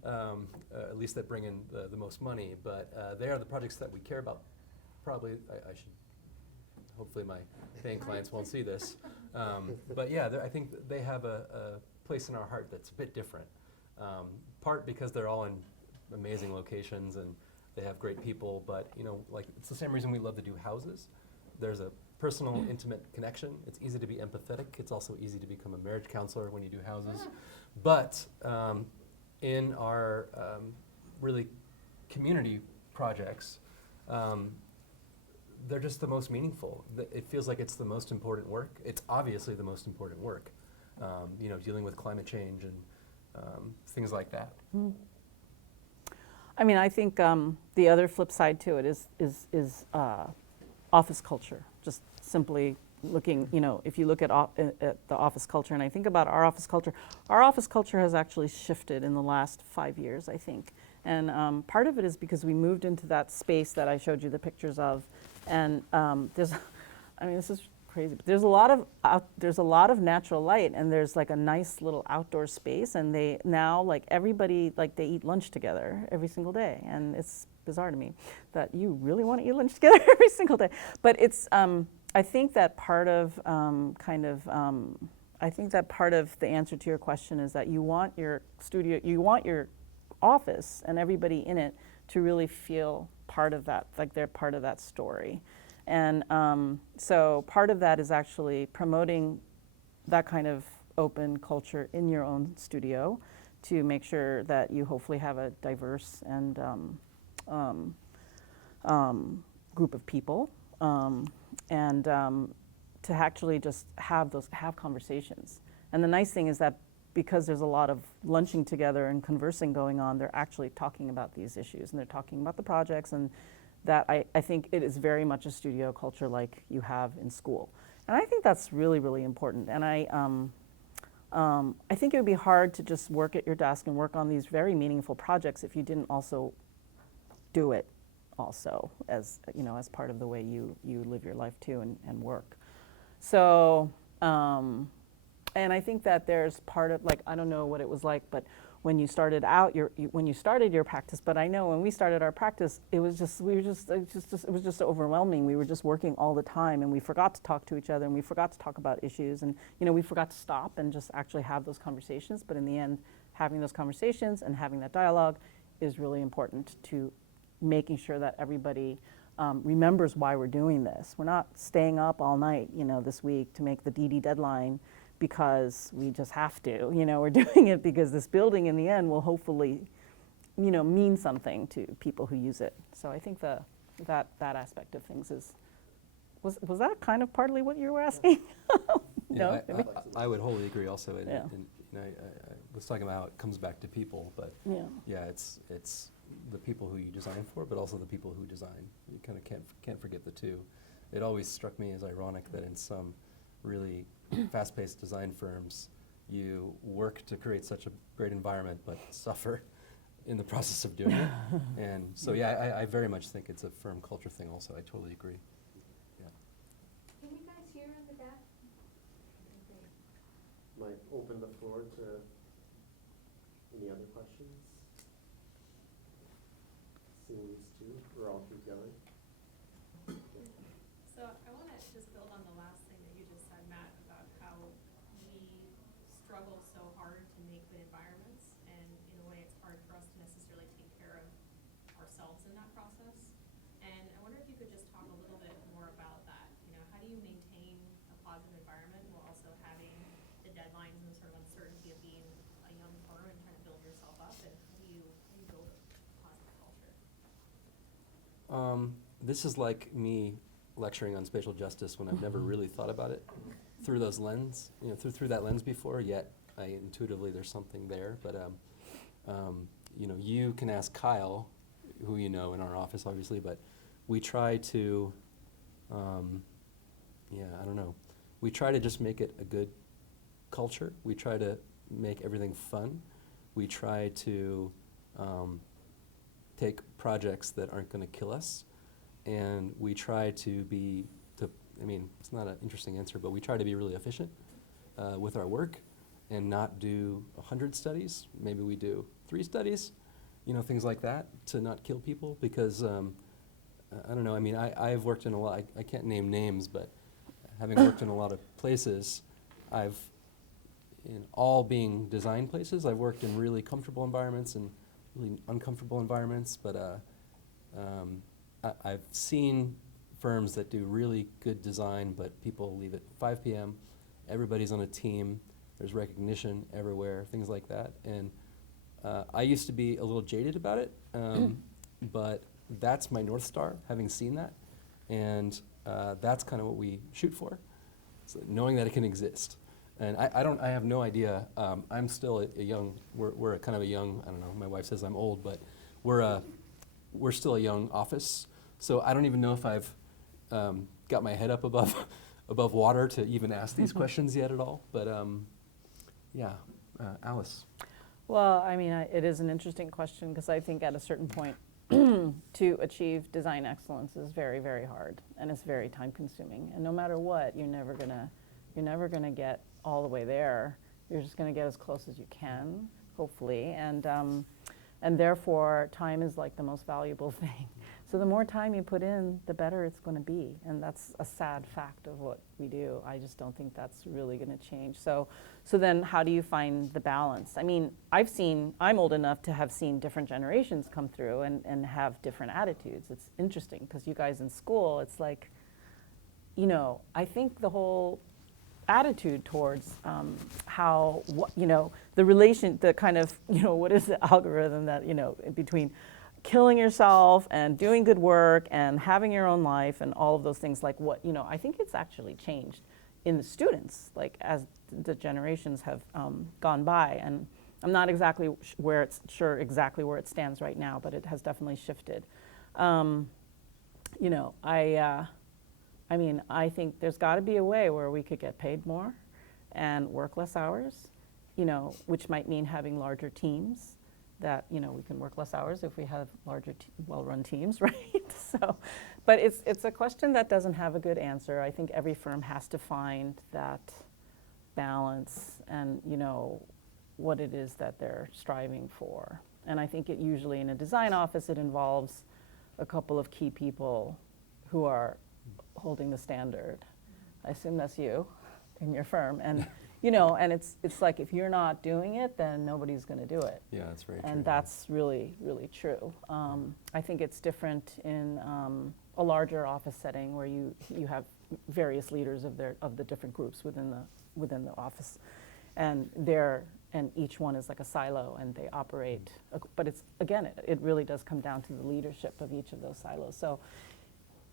at least that bring in the most money, but they are the projects that we care about. Probably, I should, hopefully my paying clients won't see this. But yeah, I think they have a place in our heart that's a bit different. Part because they're all in amazing locations and they have great people, but you know, like it's the same reason we love to do houses. There's a personal, intimate connection. It's easy to be empathetic. It's also easy to become a marriage counselor when you do houses. But in our really community projects, they're just the most meaningful. It feels like it's the most important work. It's obviously the most important work, you know, dealing with climate change and things like that. I mean, I think the other flip side to it is office culture. Just simply looking, you know, if you look at the office culture, and I think about our office culture has actually shifted in the last 5 years, I think. And part of it is because we moved into that space that I showed you the pictures of, and there's, I mean, this is crazy, but there's a lot of natural light, and there's like a nice little outdoor space, and they now, like everybody, like they eat lunch together every single day, and it's bizarre to me that you really want to eat lunch together every single day. But it's, I think that part of I think that part of the answer to your question is that you want your studio, you want your office and everybody in it to really feel part of that, like they're part of that story. And so part of that is actually promoting that kind of open culture in your own studio to make sure that you hopefully have a diverse and group of people, and to actually just have conversations. And the nice thing is that because there's a lot of lunching together and conversing going on, they're actually talking about these issues, and they're talking about the projects, and that I think it is very much a studio culture like you have in school. And I think that's really, really important. And I think it would be hard to just work at your desk and work on these very meaningful projects if you didn't also do it also as, you know, as part of the way you live your life too and work. So, and I think that there's part of, like, I don't know what it was like, but when you started out when you started your practice, but I know when we started our practice, it was just it was just overwhelming. We were just working all the time, and we forgot to talk to each other, and we forgot to talk about issues, and we forgot to stop and just actually have those conversations. But in the end, having those conversations and having that dialogue is really important to making sure that everybody remembers why we're doing this. We're not staying up all night, this week to make the DD deadline because we just have to. We're doing it because this building in the end will hopefully, mean something to people who use it. So I think that aspect of things was that kind of partly what you were asking? No? I would wholly agree also. And, Yeah. and I was talking about how it comes back to people, but Yeah. it's the people who you design for, but also the people who design. You kind of can't forget the two. It always struck me as ironic that in some really fast-paced design firms, you work to create such a great environment, but suffer in the process of doing it. And so, yeah, I very much think it's a firm culture thing also. I totally agree. Yeah. Can you guys hear in the back? Okay. Might open the floor to any other questions? Seems to, we're all keep going. So I want to just build on the last thing that you just said, Matt, about how we struggle so hard to make good environments, and in a way it's hard for us to necessarily take care of ourselves in that process. And I wonder if you could just talk a little bit more about that. How do you maintain a positive environment while also having the deadlines and the sort of uncertainty of being a young firm and trying to build yourself up, and how do you build a positive culture? This is like me lecturing on spatial justice when I've never really thought about it through those lens, through that lens before, yet intuitively there's something there. But, you can ask Kyle, who you know in our office, obviously, but we try to, I don't know, we try to just make it a good culture. We try to make everything fun. We try to take projects that aren't going to kill us, and we try to it's not an interesting answer, but we try to be really efficient with our work and not do 100 studies. Maybe we do 3 studies, things like that, to not kill people, because I don't know, I've worked in a lot, I can't name names, but having worked in a lot of places, in all being design places, I've worked in really comfortable environments and really uncomfortable environments, but I've seen firms that do really good design, but people leave at 5 p.m., everybody's on a team, there's recognition everywhere, things like that. And I used to be a little jaded about it, but that's my North Star, having seen that. And that's kind of what we shoot for, so knowing that it can exist. And I have no idea, I'm still a young, we're a kind of a young, I don't know, my wife says I'm old, but we're still a young office. So I don't even know if I've got my head up above water to even ask these questions yet at all. But Alice. Well, it is an interesting question, because I think at a certain point to achieve design excellence is very, very hard, and it's very time consuming. And no matter what, you're never gonna get all the way there. You're just gonna get as close as you can, hopefully. And therefore, time is like the most valuable thing. So the more time you put in, the better it's going to be. And that's a sad fact of what we do. I just don't think that's really going to change. So then how do you find the balance? I'm old enough to have seen different generations come through and have different attitudes. It's interesting, because you guys in school, it's like, I think the whole attitude towards the kind of, what is the algorithm that, between killing yourself and doing good work and having your own life and all of those things, like what, I think it's actually changed in the students, like as the generations have gone by. And I'm not exactly sure exactly where it stands right now, but it has definitely shifted. I think there's got to be a way where we could get paid more and work less hours, which might mean having larger teams that, we can work less hours if we have larger, well-run teams, right? So, but it's a question that doesn't have a good answer. I think every firm has to find that balance, and, what it is that they're striving for. And I think it usually in a design office, it involves a couple of key people who are holding the standard. I assume that's you in your firm. And, you know, and it's like if you're not doing it, then nobody's going to do it. Yeah, that's very true. And that's really, really true. I think it's different in a larger office setting where you have various leaders of the different groups within the office, and each one is like a silo, and they operate. But it's again, it really does come down to the leadership of each of those silos. So,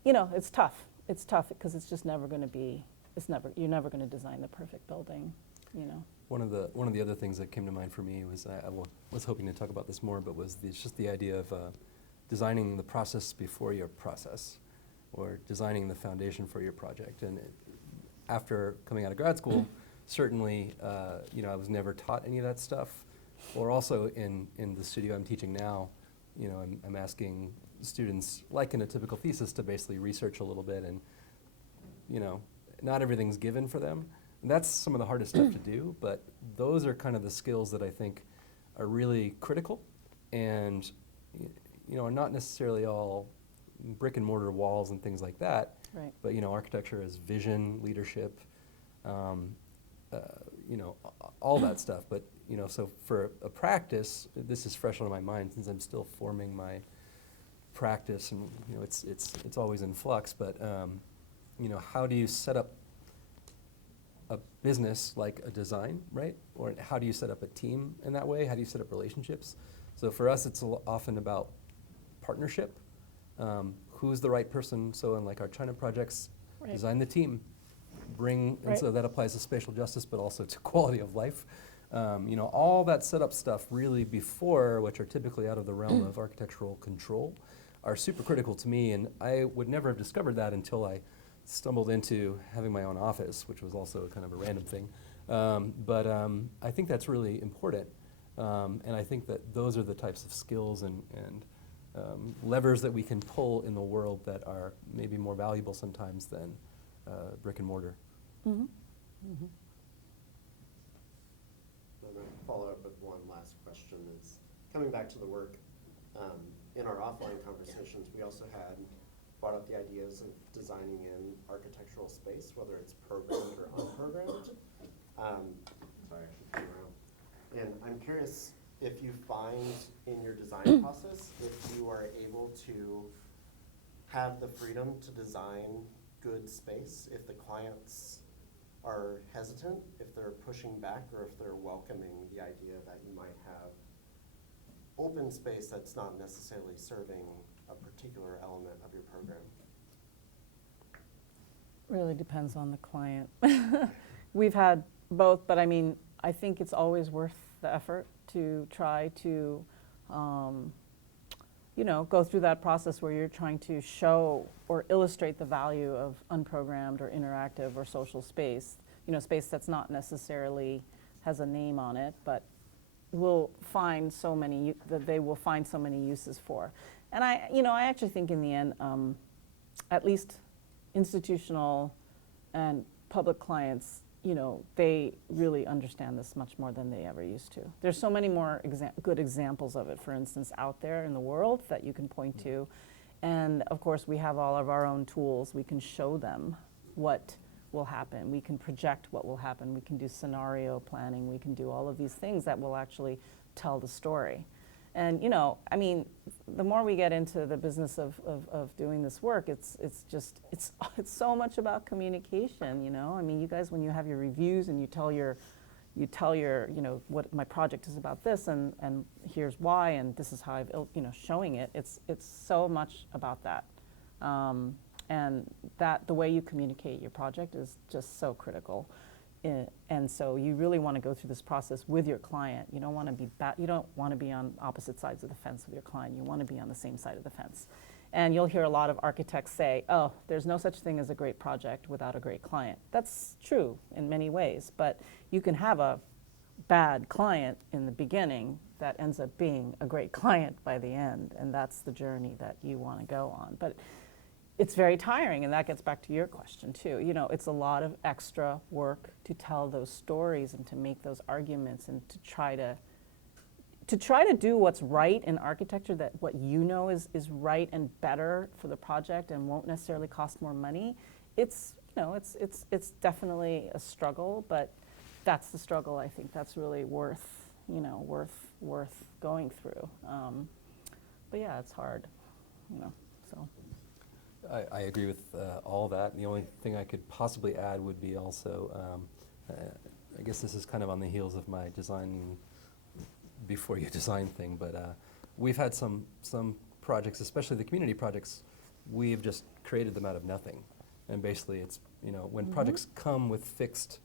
you know, it's tough. It's tough because it's just never going to be. You're never going to design the perfect building. You know. One of the other things that came to mind for me was I was hoping to talk about this more, but was just the idea of designing the process before your process, or designing the foundation for your project. And after coming out of grad school, certainly, you know, I was never taught any of that stuff. Or also in the studio I'm teaching now, you know, I'm asking students, like in a typical thesis, to basically research a little bit, and, you know, not everything's given for them. And that's some of the hardest stuff to do, but those are kind of the skills that I think are really critical, and, you know, are not necessarily all brick and mortar walls and things like that. Right. But, you know, architecture is vision, leadership, you know, all that stuff. But, you know, so for a practice, this is fresh on my mind since I'm still forming my practice, and, you know, it's always in flux. But, you know, how do you set up a business like a design, right? Or how do you set up a team in that way? How do you set up relationships? So for us, it's often about partnership. Who's the right person? So in like our China projects, Right. design the team, and Right. so that applies to spatial justice, but also to quality of life. You know, all that setup stuff really before, which are typically out of the realm of architectural control, are super critical to me, and I would never have discovered that until I stumbled into having my own office, which was also kind of a random thing. But I think that's really important, and I think that those are the types of skills and levers that we can pull in the world that are maybe more valuable sometimes than brick and mortar. Mm-hmm. Mm-hmm. I'm going to follow up with one last question. It's coming back to the work. In our offline conversations, we also had brought up the ideas of designing in architectural space, whether it's programmed or unprogrammed. Sorry, I should turn around. And I'm curious if you find in your design process, if you are able to have the freedom to design good space, if the clients are hesitant, if they're pushing back, or if they're welcoming the idea that you might have open space that's not necessarily serving a particular element of your program. Really depends on the client. We've had both, but I mean, I think it's always worth the effort to try to, you know, go through that process where you're trying to show or illustrate the value of unprogrammed or interactive or social space, you know, space that's not necessarily has a name on it, but will find so many, that they will find so many uses for. And I actually think in the end, at least institutional and public clients, you know, they really understand this much more than they ever used to. There's so many more good examples of it, for instance, out there in the world that you can point to. And of course, we have all of our own tools. We can show them what will happen. We can project what will happen. We can do scenario planning. We can do all of these things that will actually tell the story. And, you know, I mean, the more we get into the business of doing this work, it's so much about communication, you know? I mean, you guys, when you have your reviews and you tell your, you know, what my project is about this, and here's why, and this is how I've, you know, showing it, it's so much about that. And that the way you communicate your project is just so critical. And so you really want to go through this process with your client. You don't want to be you don't want to be on opposite sides of the fence with your client. You want to be on the same side of the fence. And you'll hear a lot of architects say, oh, there's no such thing as a great project without a great client. That's true in many ways, but you can have a bad client in the beginning that ends up being a great client by the end, and that's the journey that you want to go on. But it's very tiring, and that gets back to your question too. You know, it's a lot of extra work to tell those stories and to make those arguments and to try to do what's right in architecture, that what you know is right and better for the project and won't necessarily cost more money. It's, you know, it's definitely a struggle, but that's the struggle I think that's really worth, you know, worth going through. But yeah, it's hard, you know, so. I agree with all that. The only thing I could possibly add would be also, I guess this is kind of on the heels of my designing before you design thing, but we've had some projects, especially the community projects, we've just created them out of nothing. And basically it's, you know, when projects come with fixed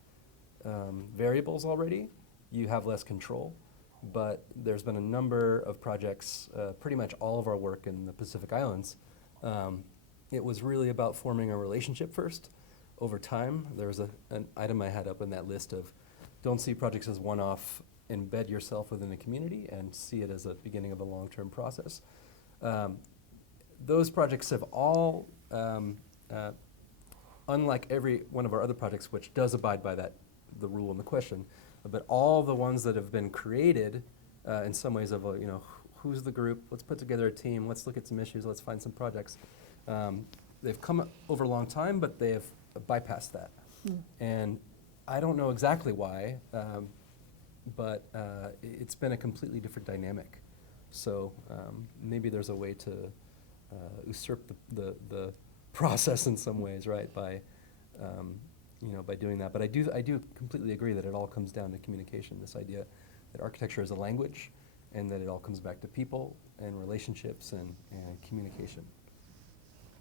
variables already, you have less control. But there's been a number of projects, pretty much all of our work in the Pacific Islands, it was really about forming a relationship first. Over time, there was an item I had up in that list of don't see projects as one-off, embed yourself within the community and see it as a beginning of a long-term process. Those projects have all, unlike every one of our other projects, which does abide by the rule and the question, but all the ones that have been created in some ways of, you know, who's the group, let's put together a team, let's look at some issues, let's find some projects. They've come over a long time, but they have bypassed that. And I don't know exactly why, but it's been a completely different dynamic. So maybe there's a way to usurp the process in some ways, right? By you know, by doing that. But I do completely agree that it all comes down to communication. This idea that architecture is a language, and that it all comes back to people and relationships and communication.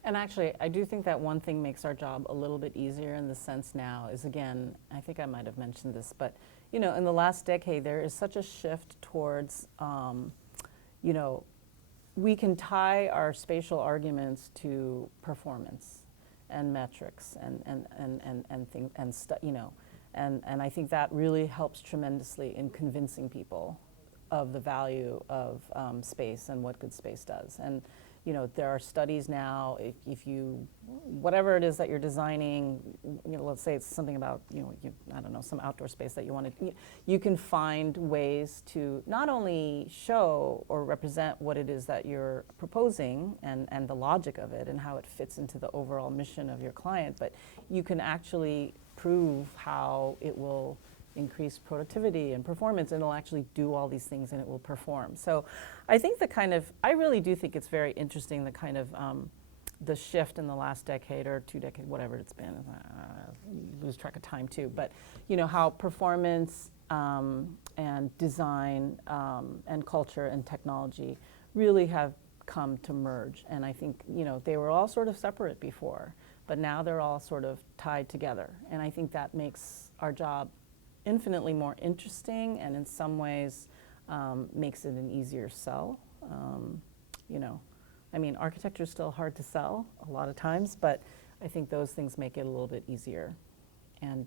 And actually, I do think that one thing makes our job a little bit easier in the sense now is, again, I think I might have mentioned this, but you know, in the last decade, there is such a shift towards, you know, we can tie our spatial arguments to performance and metrics and things and you know, and I think that really helps tremendously in convincing people of the value of space and what good space does. And you know, there are studies now, if you, whatever it is that you're designing, you know, let's say it's something about, you know, I don't know, some outdoor space that you want to, you can find ways to not only show or represent what it is that you're proposing and the logic of it and how it fits into the overall mission of your client, but you can actually prove how it will increase productivity and performance, and it'll actually do all these things and it will perform. So I think I really do think it's very interesting, the kind of the shift in the last decade or 2 decades, whatever it's been, you lose track of time too, but you know, how performance and design and culture and technology really have come to merge. And I think, you know, they were all sort of separate before, but now they're all sort of tied together. And I think that makes our job infinitely more interesting, and in some ways makes it an easier sell. You know, I mean, architecture is still hard to sell a lot of times, but I think those things make it a little bit easier. And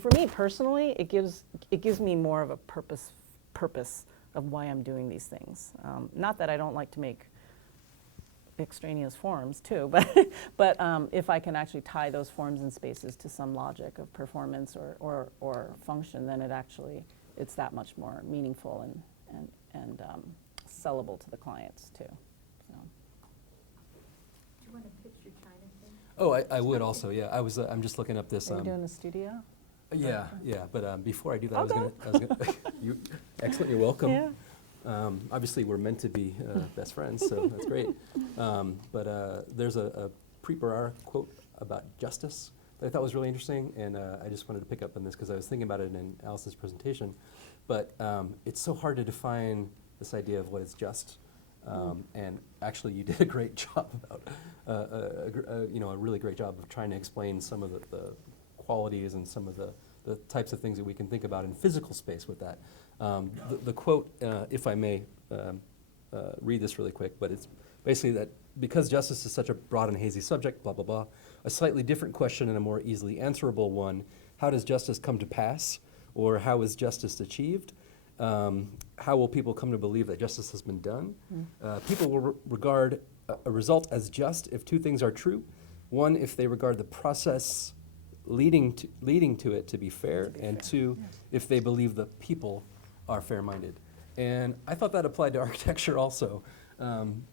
for me personally, it gives me more of a purpose of why I'm doing these things. Not that I don't like to make extraneous forms too, but if I can actually tie those forms and spaces to some logic of performance or function, then it's that much more meaningful and sellable to the clients too. So. Do you want to pitch your China thing? Oh, I would also, yeah. I'm just looking up this. Are you doing a studio? Yeah, but before I do that, Okay. I was gonna excellent, you're welcome. Yeah. Obviously, we're meant to be best friends, so that's great. But there's a Preet quote about justice that I thought was really interesting, and I just wanted to pick up on this because I was thinking about it in Alice's presentation. But it's so hard to define this idea of what is just, and actually, you did a great job about, you know, a really great job of trying to explain some of the qualities and some of the types of things that we can think about in physical space with that. The quote, if I may read this really quick, but it's basically that because justice is such a broad and hazy subject, blah, blah, blah, a slightly different question and a more easily answerable one, how does justice come to pass? Or how is justice achieved? How will people come to believe that justice has been done? People will regard a result as just if two things are true. One, if they regard the process leading to it to be fair, and two, if they believe the people are fair-minded. And I thought that applied to architecture also,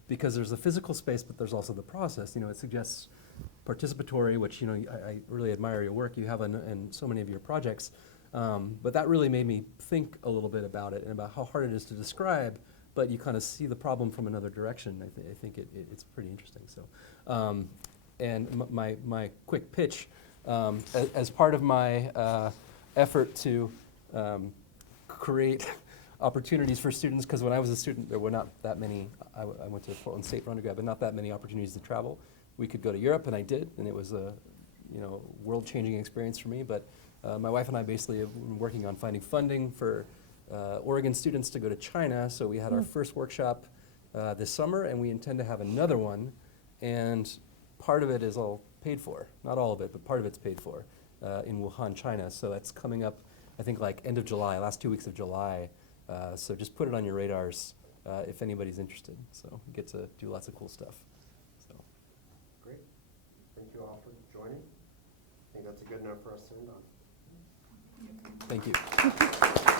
because there's a physical space, but there's also the process. You know, it suggests participatory, which, you know, I really admire your work. You have in so many of your projects. But that really made me think a little bit about it and about how hard it is to describe, but you kind of see the problem from another direction. I think it's pretty interesting. So, and my quick pitch, as part of my effort to create opportunities for students, because when I was a student, there were not that many. I went to Portland State for undergrad, but not that many opportunities to travel. We could go to Europe, and I did, and it was a world-changing experience for me. But my wife and I basically have been working on finding funding for Oregon students to go to China. So we had our first workshop this summer, and we intend to have another one. And part of it is all paid for. Not all of it, but part of it's paid for in Wuhan, China. So that's coming up, I think, like end of July, last 2 weeks of July. So just put it on your radars if anybody's interested. So we get to do lots of cool stuff. So. Great. Thank you all for joining. I think that's a good note for us to end on. Thank you.